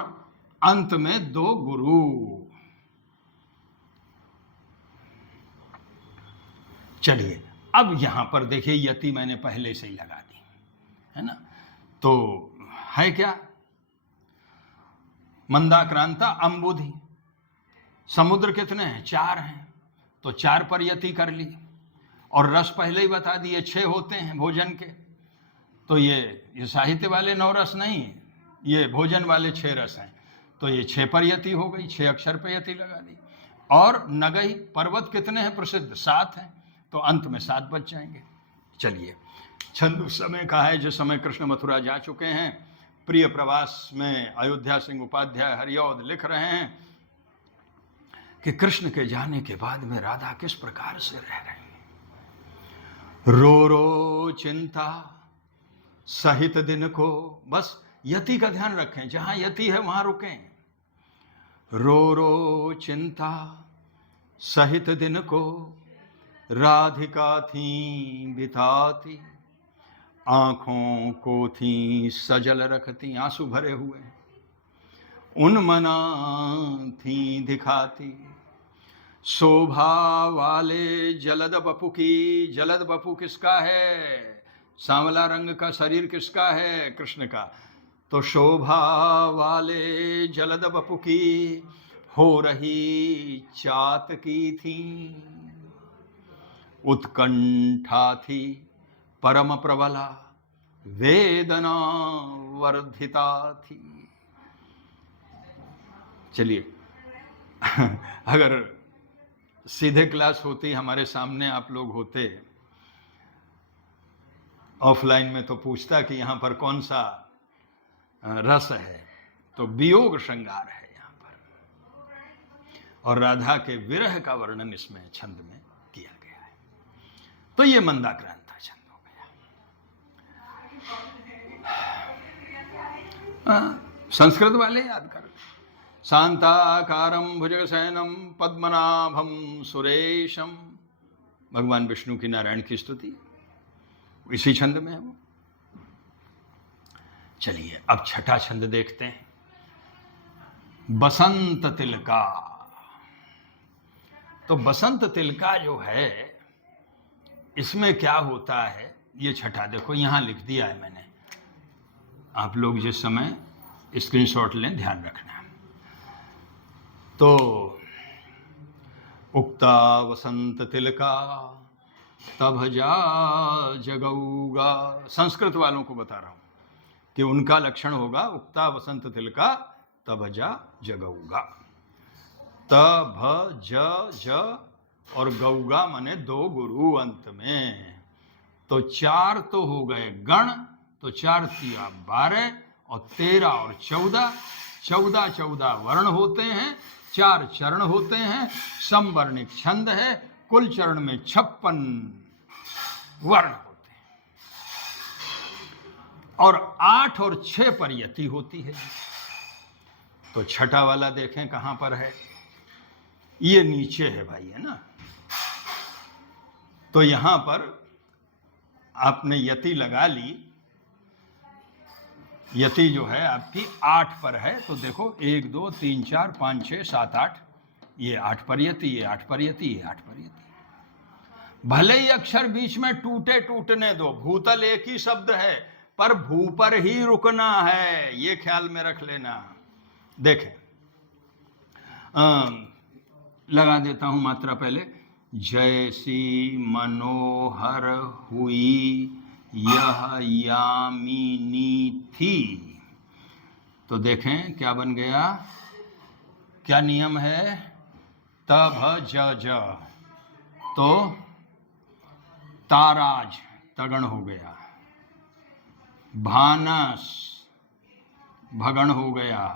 अंत में 2 गुरु। चलिए अब यहां पर देखिए यति मैंने पहले से ही लगा दी है ना, तो है क्या, मंदाक्रांता अम्बुधि। समुद्र कितने हैं? 4 हैं, तो 4 पर यति कर ली। और रस पहले ही बता दिए 6 होते हैं भोजन के, तो ये साहित्य वाले 9 रस नहीं, ये भोजन वाले 6 रस हैं, तो ये 6 पर यति हो गई, 6 अक्षर पे यति लगा दी। और नगही पर्वत कितने हैं प्रसिद्ध? 7 हैं, तो अंत में 7 बच जाएंगे। चलिए, छंद उस समय का है जिस समय कृष्ण मथुरा जा चुके हैं। प्रिय प्रवास में अयोध्या सिंह उपाध्याय हरिऔध लिख रहे हैं कि कृष्ण के जाने के बाद में राधा किस प्रकार से रह रही है। रो रो चिंता सहित दिन को, बस यति का ध्यान रखें, जहां यति है वहां रुकें। रो रो चिंता सहित दिन को, राधिका थी बिताती, आंखों को थी सजल रखती, आंसू भरे हुए, उन मना थी दिखाती। शोभा वाले जलद बपू की, जलद बपू किसका है? सांवला रंग का शरीर किसका है? कृष्ण का। तो शोभा वाले जलद बपू की हो रही चात की थी, उत्कंठा थी परम प्रबला, वेदना वर्धिता थी। चलिए, अगर सीधे क्लास होती, हमारे सामने आप लोग होते ऑफलाइन में, तो पूछता कि यहाँ पर कौन सा रस है, तो वियोग श्रृंगार है यहाँ पर, और राधा के विरह का वर्णन इसमें छंद में किया गया है। तो ये मंदाक्रांता छंद हो गया। संस्कृत वाले याद कर, शांताकारं भुजगशयनं पद्मनाभं सुरेशम, भगवान विष्णु की नारायण की स्तुति इसी छंद में है वो। चलिए, अब छठा छंद देखते हैं, बसंत तिलका। तो बसंत तिलका जो है, इसमें क्या होता है, ये छठा देखो यहां लिख दिया है मैंने, आप लोग जिस समय स्क्रीनशॉट लें ध्यान रखना। तो उक्ता वसंत तिलका तब जा जगऊगा, संस्कृत वालों को बता रहा हूं कि उनका लक्षण होगा उक्ता वसंत तिलका तब जा जगऊगा। तब ज और गऊगा माने 2 गुरु अंत में, तो 4 तो हो गए गण, तो 4 तिया 12 और 13 और 14, 14 वर्ण होते हैं, 4 चरण होते हैं, समवर्णिक छंद है, कुल चरण में 56 वर्ण होते हैं, और 8 और 6 पर यति होती है। तो छठा वाला देखें कहां पर है, ये नीचे है भाई, है ना। तो यहां पर आपने यति लगा ली, यति जो है आपकी 8 पर है, तो देखो 1 2 3 4 5 6 7 8, ये 8 पर यति, ये 8 पर यति, ये 8 पर यति। भले ही अक्षर बीच में टूटे टूटने दो, भूतल एक ही शब्द है, पर भू पर ही रुकना है, ये ख्याल में रख लेना। देखें, लगा देता हूं मात्रा पहले, जैसी मनोहर हुई यह यामिनी थी। तो देखें क्या बन गया, क्या नियम है, तब ज, तो ताराज तगण हो गया, भानस भगण हो गया,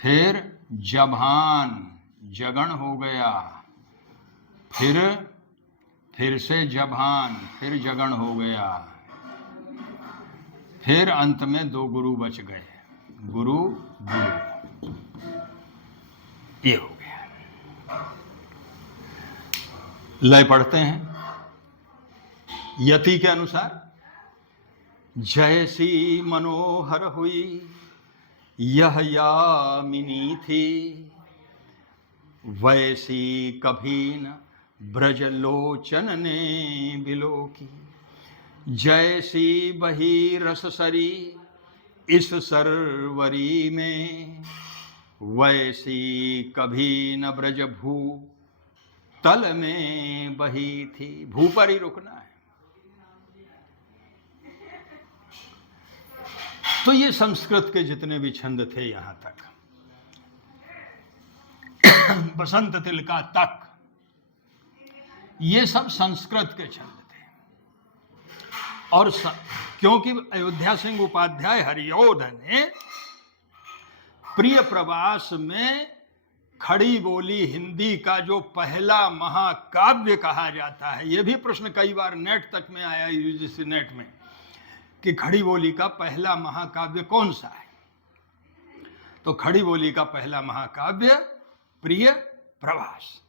फिर जभान जगण हो गया, फिर से जभान, फिर जगण हो गया, फिर अंत में 2 गुरु बच गए, गुरु गुरु, ये हो गया। लय पढ़ते हैं यति के अनुसार, जैसी मनोहर हुई यह यामिनी थी, वैसी कभी न ब्रजलोचन ने बिलोकी। जैसी बही रस सरी इस सरवरी में वैसी कभी न ब्रज भू तल में बही थी। भू पर ही रुकना है। तो ये संस्कृत के जितने भी छंद थे यहां तक, बसंत तिलका तक, ये सब संस्कृत के छंद थे। और क्योंकि अयोध्या सिंह उपाध्याय हरियोध ने प्रिय प्रवास में खड़ी बोली हिंदी का जो पहला महाकाव्य कहा जाता है, यह भी प्रश्न कई बार नेट तक में आया, यूजीसी नेट में, कि खड़ी बोली का पहला महाकाव्य कौन सा है। तो खड़ी बोली का पहला महाकाव्य प्रिय प्रवास।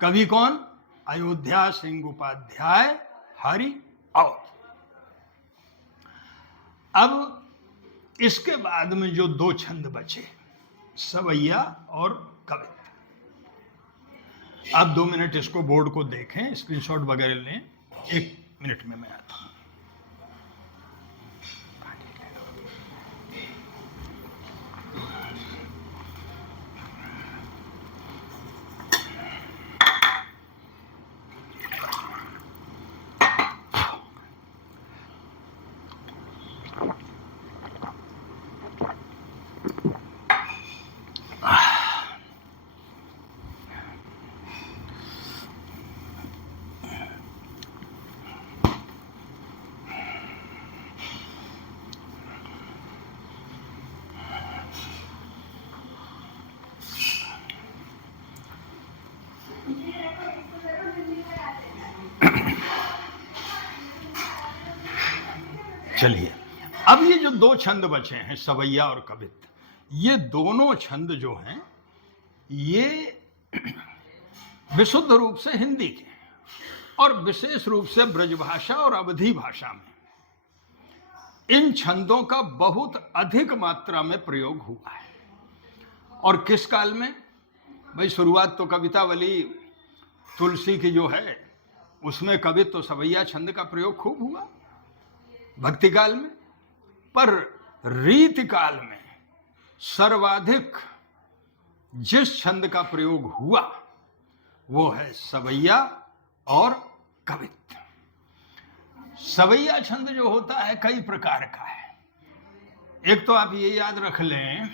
कवि कौन? अयोध्या सिंह उपाध्याय हरिऔध। अब इसके बाद में जो दो छंद बचे, सवैया और कवित। आप 2 मिनट इसको बोर्ड को देखें, स्क्रीनशॉट वगैरह लें, 1 मिनट में मैं आता हूं। चलिए, अब ये जो दो छंद बचे हैं, सवैया और कवित, ये दोनों छंद जो हैं ये विशुद्ध रूप से हिंदी के हैं और विशेष रूप से ब्रजभाषा और अवधी भाषा में इन छंदों का बहुत अधिक मात्रा में प्रयोग हुआ है। और किस काल में? भाई शुरुआत तो कवितावली तुलसी की जो है उसमें कवित तो सवैया छंद का प्रयोग खूब हुआ भक्ति काल में, पर रीति काल में सर्वाधिक जिस छंद का प्रयोग हुआ वो है सवैया और कवित। सवैया छंद जो होता है कई प्रकार का है। एक तो आप ये याद रख लें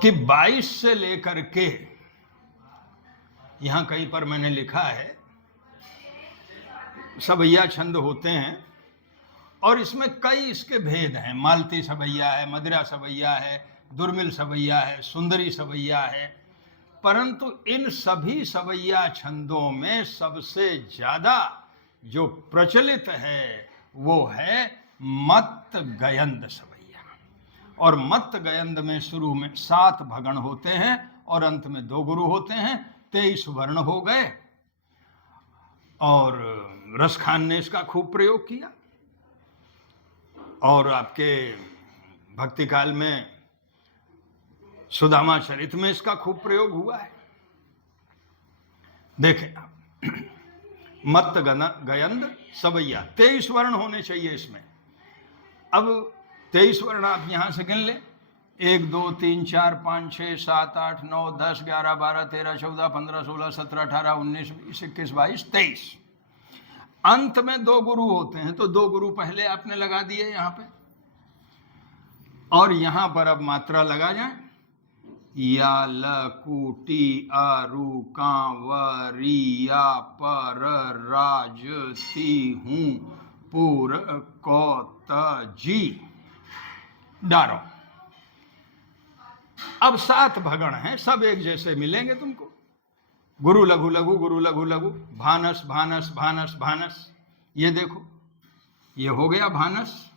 कि 22 से लेकर के, यहां कहीं पर मैंने लिखा है, सवैया छंद होते हैं और इसमें कई इसके भेद हैं। मालती सवैया है, मदिरा सवैया है, दुर्मिल सवैया है, सुंदरी सवैया है। परंतु इन सभी सवैया छंदों में सबसे ज्यादा जो प्रचलित है वो है मत्त गयंद सवैया। और मत्त गयंद में शुरू में 7 भगण होते हैं और अंत में 2 गुरु होते हैं, 23 वर्ण हो गए। और रसखान ने इसका खूब प्रयोग किया और आपके भक्ति काल में सुदामा चरित में इसका खूब प्रयोग हुआ है। देखें आप, मत्त गयंद सवैया, 23 वर्ण होने चाहिए इसमें। अब 23 वर्ण आप यहां से गिन लें, 1 2 3 4 5 6 7 8 9 10 11 12 13 14 15 16 17 18 19 20 21 22 23। अंत में 2 गुरु होते हैं, तो 2 गुरु पहले आपने लगा दिए यहां पे। और यहां पर अब मात्रा लगा जाए, या ल कुटी आरु कांवरी या पर राज ती हूं पुर कौत जी डारो। अब 7 भगण हैं, सब एक जैसे मिलेंगे तुमको। गुरु लघु लघु, गुरु लघु लघु, भानस भानस भानस भानस। ये देखो, ये हो गया भानस,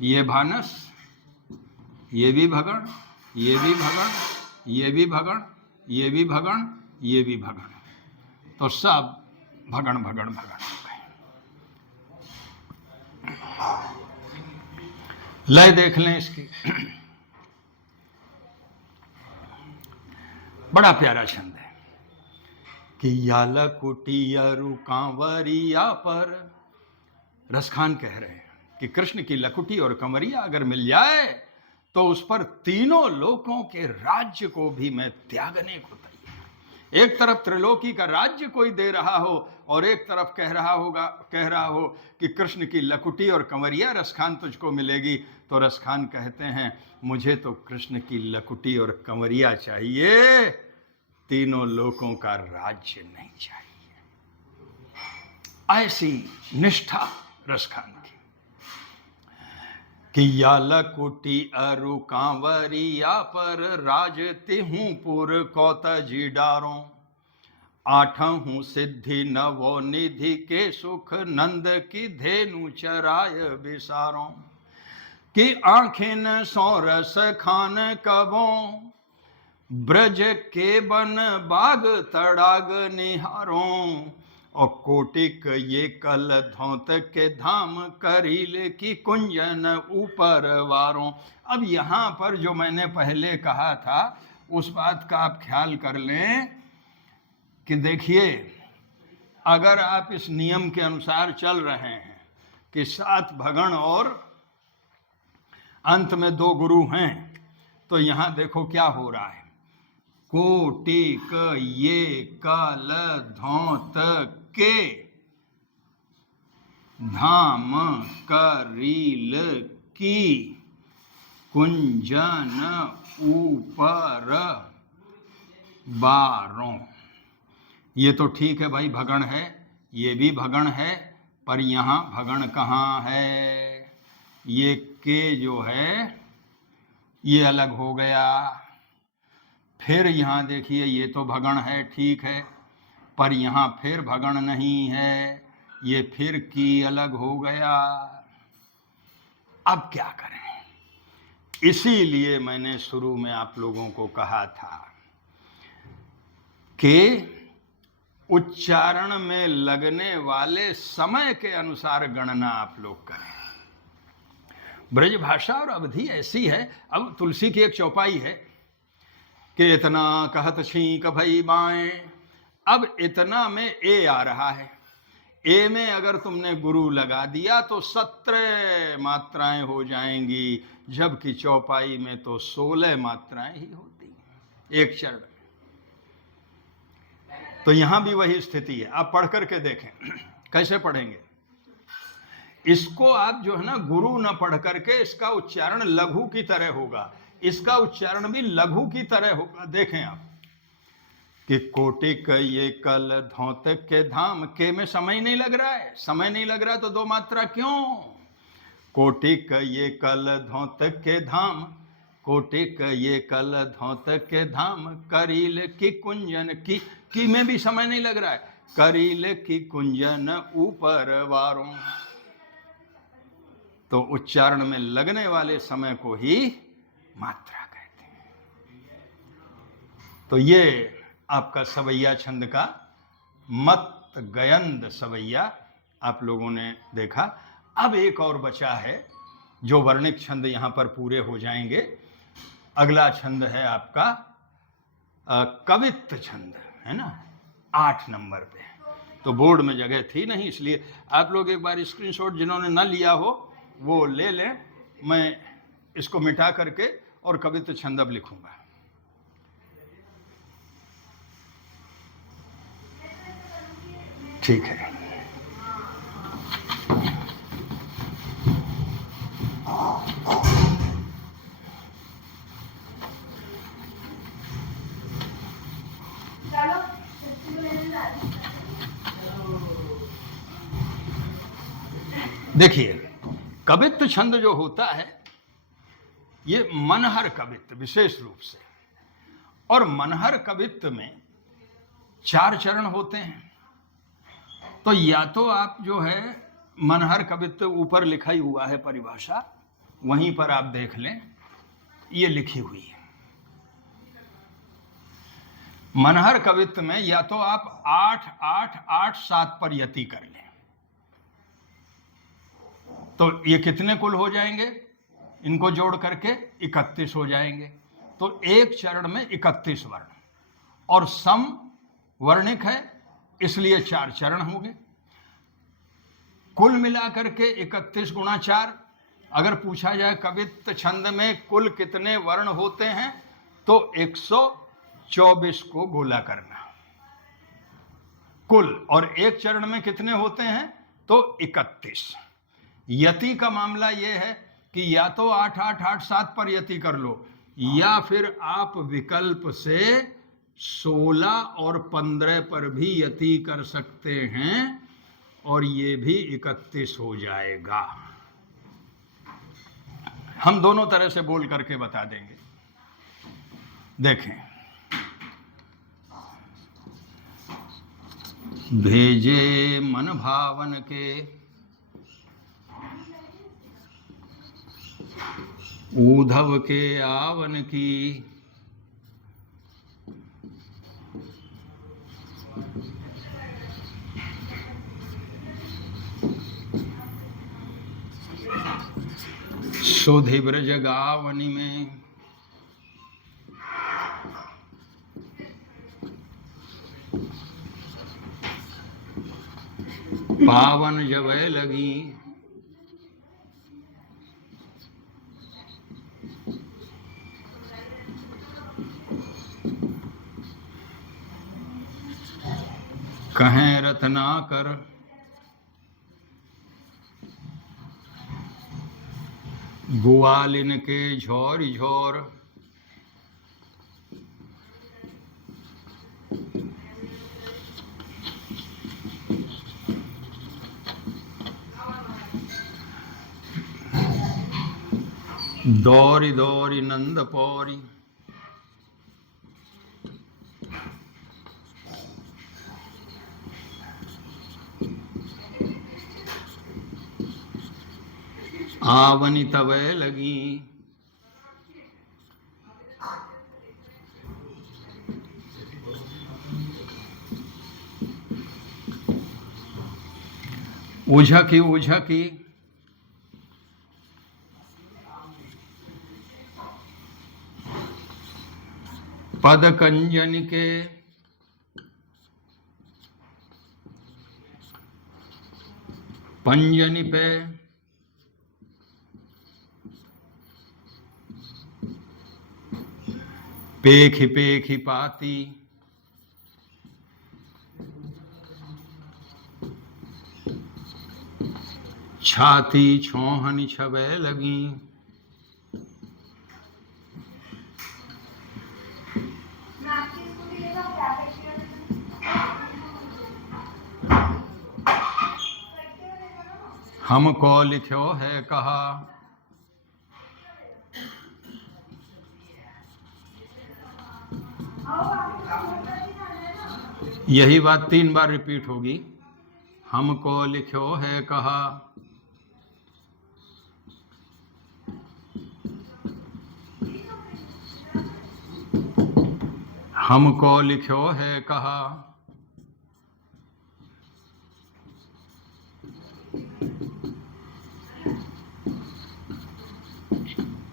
ये भानस, ये भी भगण, ये भी भगण, ये भी भगण, ये भी भगण, ये भी भगण। तो सब भगण भगण भगण हो गए। लय देख लें इसकी, बड़ा प्यारा छंद है कि याल कुटियरु कांवरिया पर रसखान कह रहे हैं कि कृष्ण की लकुटी और कंवरिया अगर मिल जाए तो उस पर तीनों लोकों के राज्य को भी मैं त्यागने को तैयार। एक तरफ त्रिलोकी का राज्य कोई दे रहा हो और एक तरफ कह रहा हो कि कृष्ण की लकुटी और कंवरिया रसखान तुझको मिलेगी, तो रसखान कहते हैं मुझे तो कृष्ण की लकुटी और कंवरिया चाहिए, तीनों लोकों का राज्य नहीं चाहिए। ऐसी निष्ठा रसखान की कि या लकुटी अरु कांवरिया पर राजती हूं पुर कौत जी डारों, आठहूं सिद्धि नवो निधि के सुख नंद की धेनु चराय बिसारों, कि आंखिन सोरस खान कबों ब्रज के बन बाग तड़ाग निहारों, और कोटिक ये कल धौत के धाम करील की कुंजन ऊपर वारों। अब यहाँ पर जो मैंने पहले कहा था उस बात का आप ख्याल कर लें कि देखिए, अगर आप इस नियम के अनुसार चल रहे हैं कि 7 भगण और अंत में 2 गुरु हैं, तो यहाँ देखो क्या हो रहा है। कोटिक ये कल धौत के धाम करील की कुंजन ऊपर बारों। ये तो ठीक है भाई, भगण है, ये भी भगण है, पर यहाँ भगण कहाँ है? ये के जो है ये अलग हो गया। फिर यहाँ देखिए, ये तो भगण है, ठीक है, पर यहाँ फिर भगण नहीं है, ये फिर की अलग हो गया। अब क्या करें? इसीलिए मैंने शुरू में आप लोगों को कहा था कि उच्चारण में लगने वाले समय के अनुसार गणना आप लोग करें। ब्रज भाषा और अवधि ऐसी है। अब तुलसी की एक चौपाई है कि इतना कहत छींक भई बाएं। अब इतना में ए आ रहा है, ए में अगर तुमने गुरु लगा दिया तो 17 मात्राएं हो जाएंगी, जबकि चौपाई में तो 16 मात्राएं ही होती हैं एक चरण में। तो यहां भी वही स्थिति है। आप पढ़ करके देखें कैसे पढ़ेंगे इसको। आप जो है ना, गुरु न पढ़ करके इसका उच्चारण लघु की तरह होगा, इसका उच्चारण भी लघु की तरह होगा। देखें आप कि कोटिक ये कल धौत के धाम, के में समय नहीं लग रहा है, समय नहीं लग रहा तो 2 मात्रा क्यों? कोटिक ये कल धौत के धाम, कोटिक ये कल धौत के धाम करील की कुंजन की में भी समय नहीं लग रहा है, करील की कुंजन ऊपर वारों। तो उच्चारण में लगने वाले समय को ही मात्रा कहते हैं। तो ये आपका सवैया छंद का मत गयंद सवैया आप लोगों ने देखा। अब एक और बचा है जो वर्णिक छंद यहां पर पूरे हो जाएंगे। अगला छंद है आपका कवित्त छंद, है ना, 8 नंबर पे। तो बोर्ड में जगह थी नहीं, इसलिए आप लोग एक बार स्क्रीनशॉट जिन्होंने न लिया हो वो ले लें। मैं इसको मिटा करके और कवित्त छंद अब लिखूंगा। ठीक है। देखिए, कवित्त छंद जो होता है ये मनहर कवित्त विशेष रूप से, और मनहर कवित्त में 4 चरण होते हैं। तो या तो आप जो है मनहर कवित्त ऊपर लिखा ही हुआ है परिभाषा, वहीं पर आप देख लें, ये लिखी हुई है। मनहर कवित्त में या तो आप 8 8 8 7 पर यति कर लें, तो ये कितने कुल हो जाएंगे? इनको जोड़ करके 31 हो जाएंगे। तो एक चरण में 31 वर्ण, और सम वर्णिक है इसलिए 4 चरण होंगे। कुल मिलाकर के 31 गुणा 4। अगर पूछा जाए कवित्त छंद में कुल कितने वर्ण होते हैं तो 124 को गोला करना कुल, और एक चरण में कितने होते हैं तो 31। यति का मामला यह है कि या तो 8 8 8 7 पर यति कर लो, या फिर आप विकल्प से 16 और 15 पर भी यति कर सकते हैं और ये भी 31 हो जाएगा। हम दोनों तरह से बोल करके बता देंगे। देखें, भेजे मन भावन के ऊधव के आवन की, सुधि ब्रज गावनी में, पावन जबै लगी, कहें रत्नाकर, ग्वालिन के झोर झोर, दौरी दौरी नंद पौरी, आवनी तवे लगी, उझकी उझकी, पद कंजन के, पंजनी पे, पेखी पेखी पाती, छाती छोहनी छबे लगी, हमको लिख्यो है कहा, यही बात 3 बार रिपीट होगी। हमको लिख्यो है कहा, हमको लिख्यो है कहा,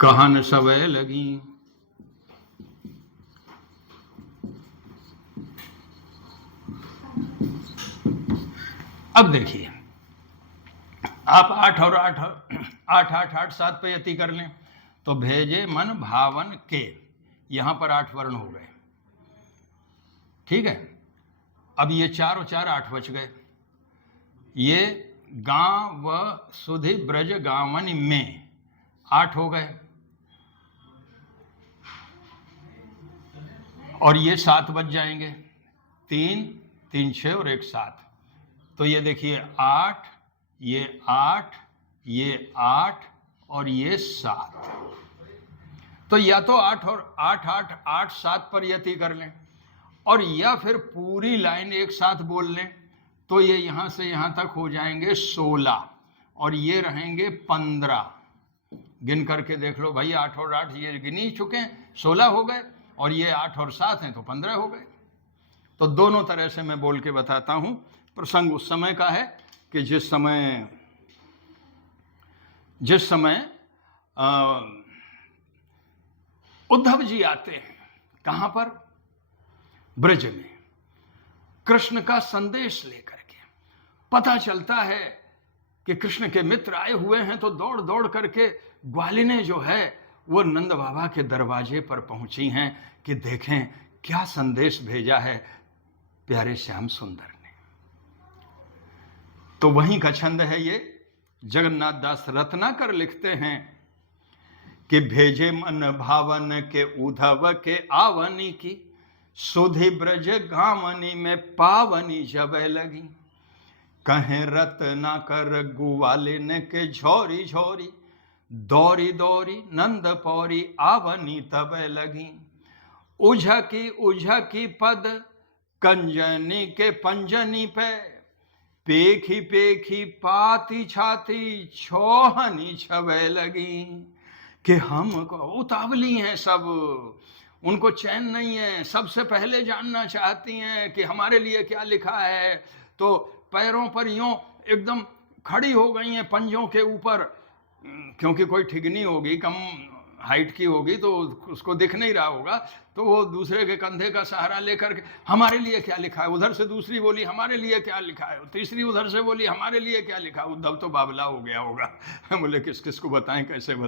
कहन सवे लगी, अब देखिए, आप 8 और 8 8 8 8 7 पे यति कर लें तो भेजे मन भावन के, यहां पर 8 वर्ण हो गए, ठीक है। अब ये 4 और 4 8 बच गए। ये गांव व सुधि ब्रज गावन में 8 हो गए, और ये 7 बच जाएंगे, 3 3 6 और 1 7। तो ये देखिए 8, ये 8, ये 8 और ये 7। तो या तो 8 और 8 8 8 7 पर यति कर लें, और या फिर पूरी लाइन एक साथ बोल लें, तो ये यहां से यहां तक हो जाएंगे 16 और ये रहेंगे 15। गिन करके देख लो भाई, 8 और 8 ये गिन ही चुके हैं, 16 हो गए, और ये 8 और 7 हैं तो 15 हो गए। तो दोनों तरह से मैं बोल के बताता हूं। प्रसंग उस समय का है कि जिस समय उद्धव जी आते हैं, कहां पर, ब्रज में, कृष्ण का संदेश लेकर के। पता चलता है कि कृष्ण के मित्र आए हुए हैं, तो दौड़ दौड़ करके ग्वालिनें जो है वो नंद बाबा के दरवाजे पर पहुंची हैं कि देखें क्या संदेश भेजा है प्यारे श्याम सुंदर ने। तो वहीं का छंद है ये। जगन्नाथ दास रत्नाकर लिखते हैं कि भेजे मन भावन के उधव के आवनी की, सुधि ब्रज गावनी में पावनी जबे लगी। कहें रत्ना कर गुवालिन के झोरी झोरी, दौरी दौरी नंद पौरी आवनी तबे लगी। उझकी पद कंजनी के पंजनी पे, पेखी पेखी पाती छाती छोहनी छबे लगी। कि हम उतावली हैं सब, उनको चैन नहीं है, सबसे पहले जानना चाहती हैं कि हमारे लिए क्या लिखा है। तो पैरों पर यूं एकदम खड़ी हो गई हैं पंजों के ऊपर, क्योंकि कोई ठिगनी होगी, कम हाइट की होगी तो उसको दिख नहीं रहा होगा, तो वो दूसरे के कंधे का सहारा लेकर के हमारे लिए क्या लिखा है। उधर से दूसरी बोली हमारे लिए क्या लिखा है, तीसरी उधर से बोली हमारे लिए क्या लिखा है। उद्धव तो बाबला हो गया होगा, बोले किस किस को बताएं, कैसे बताएं।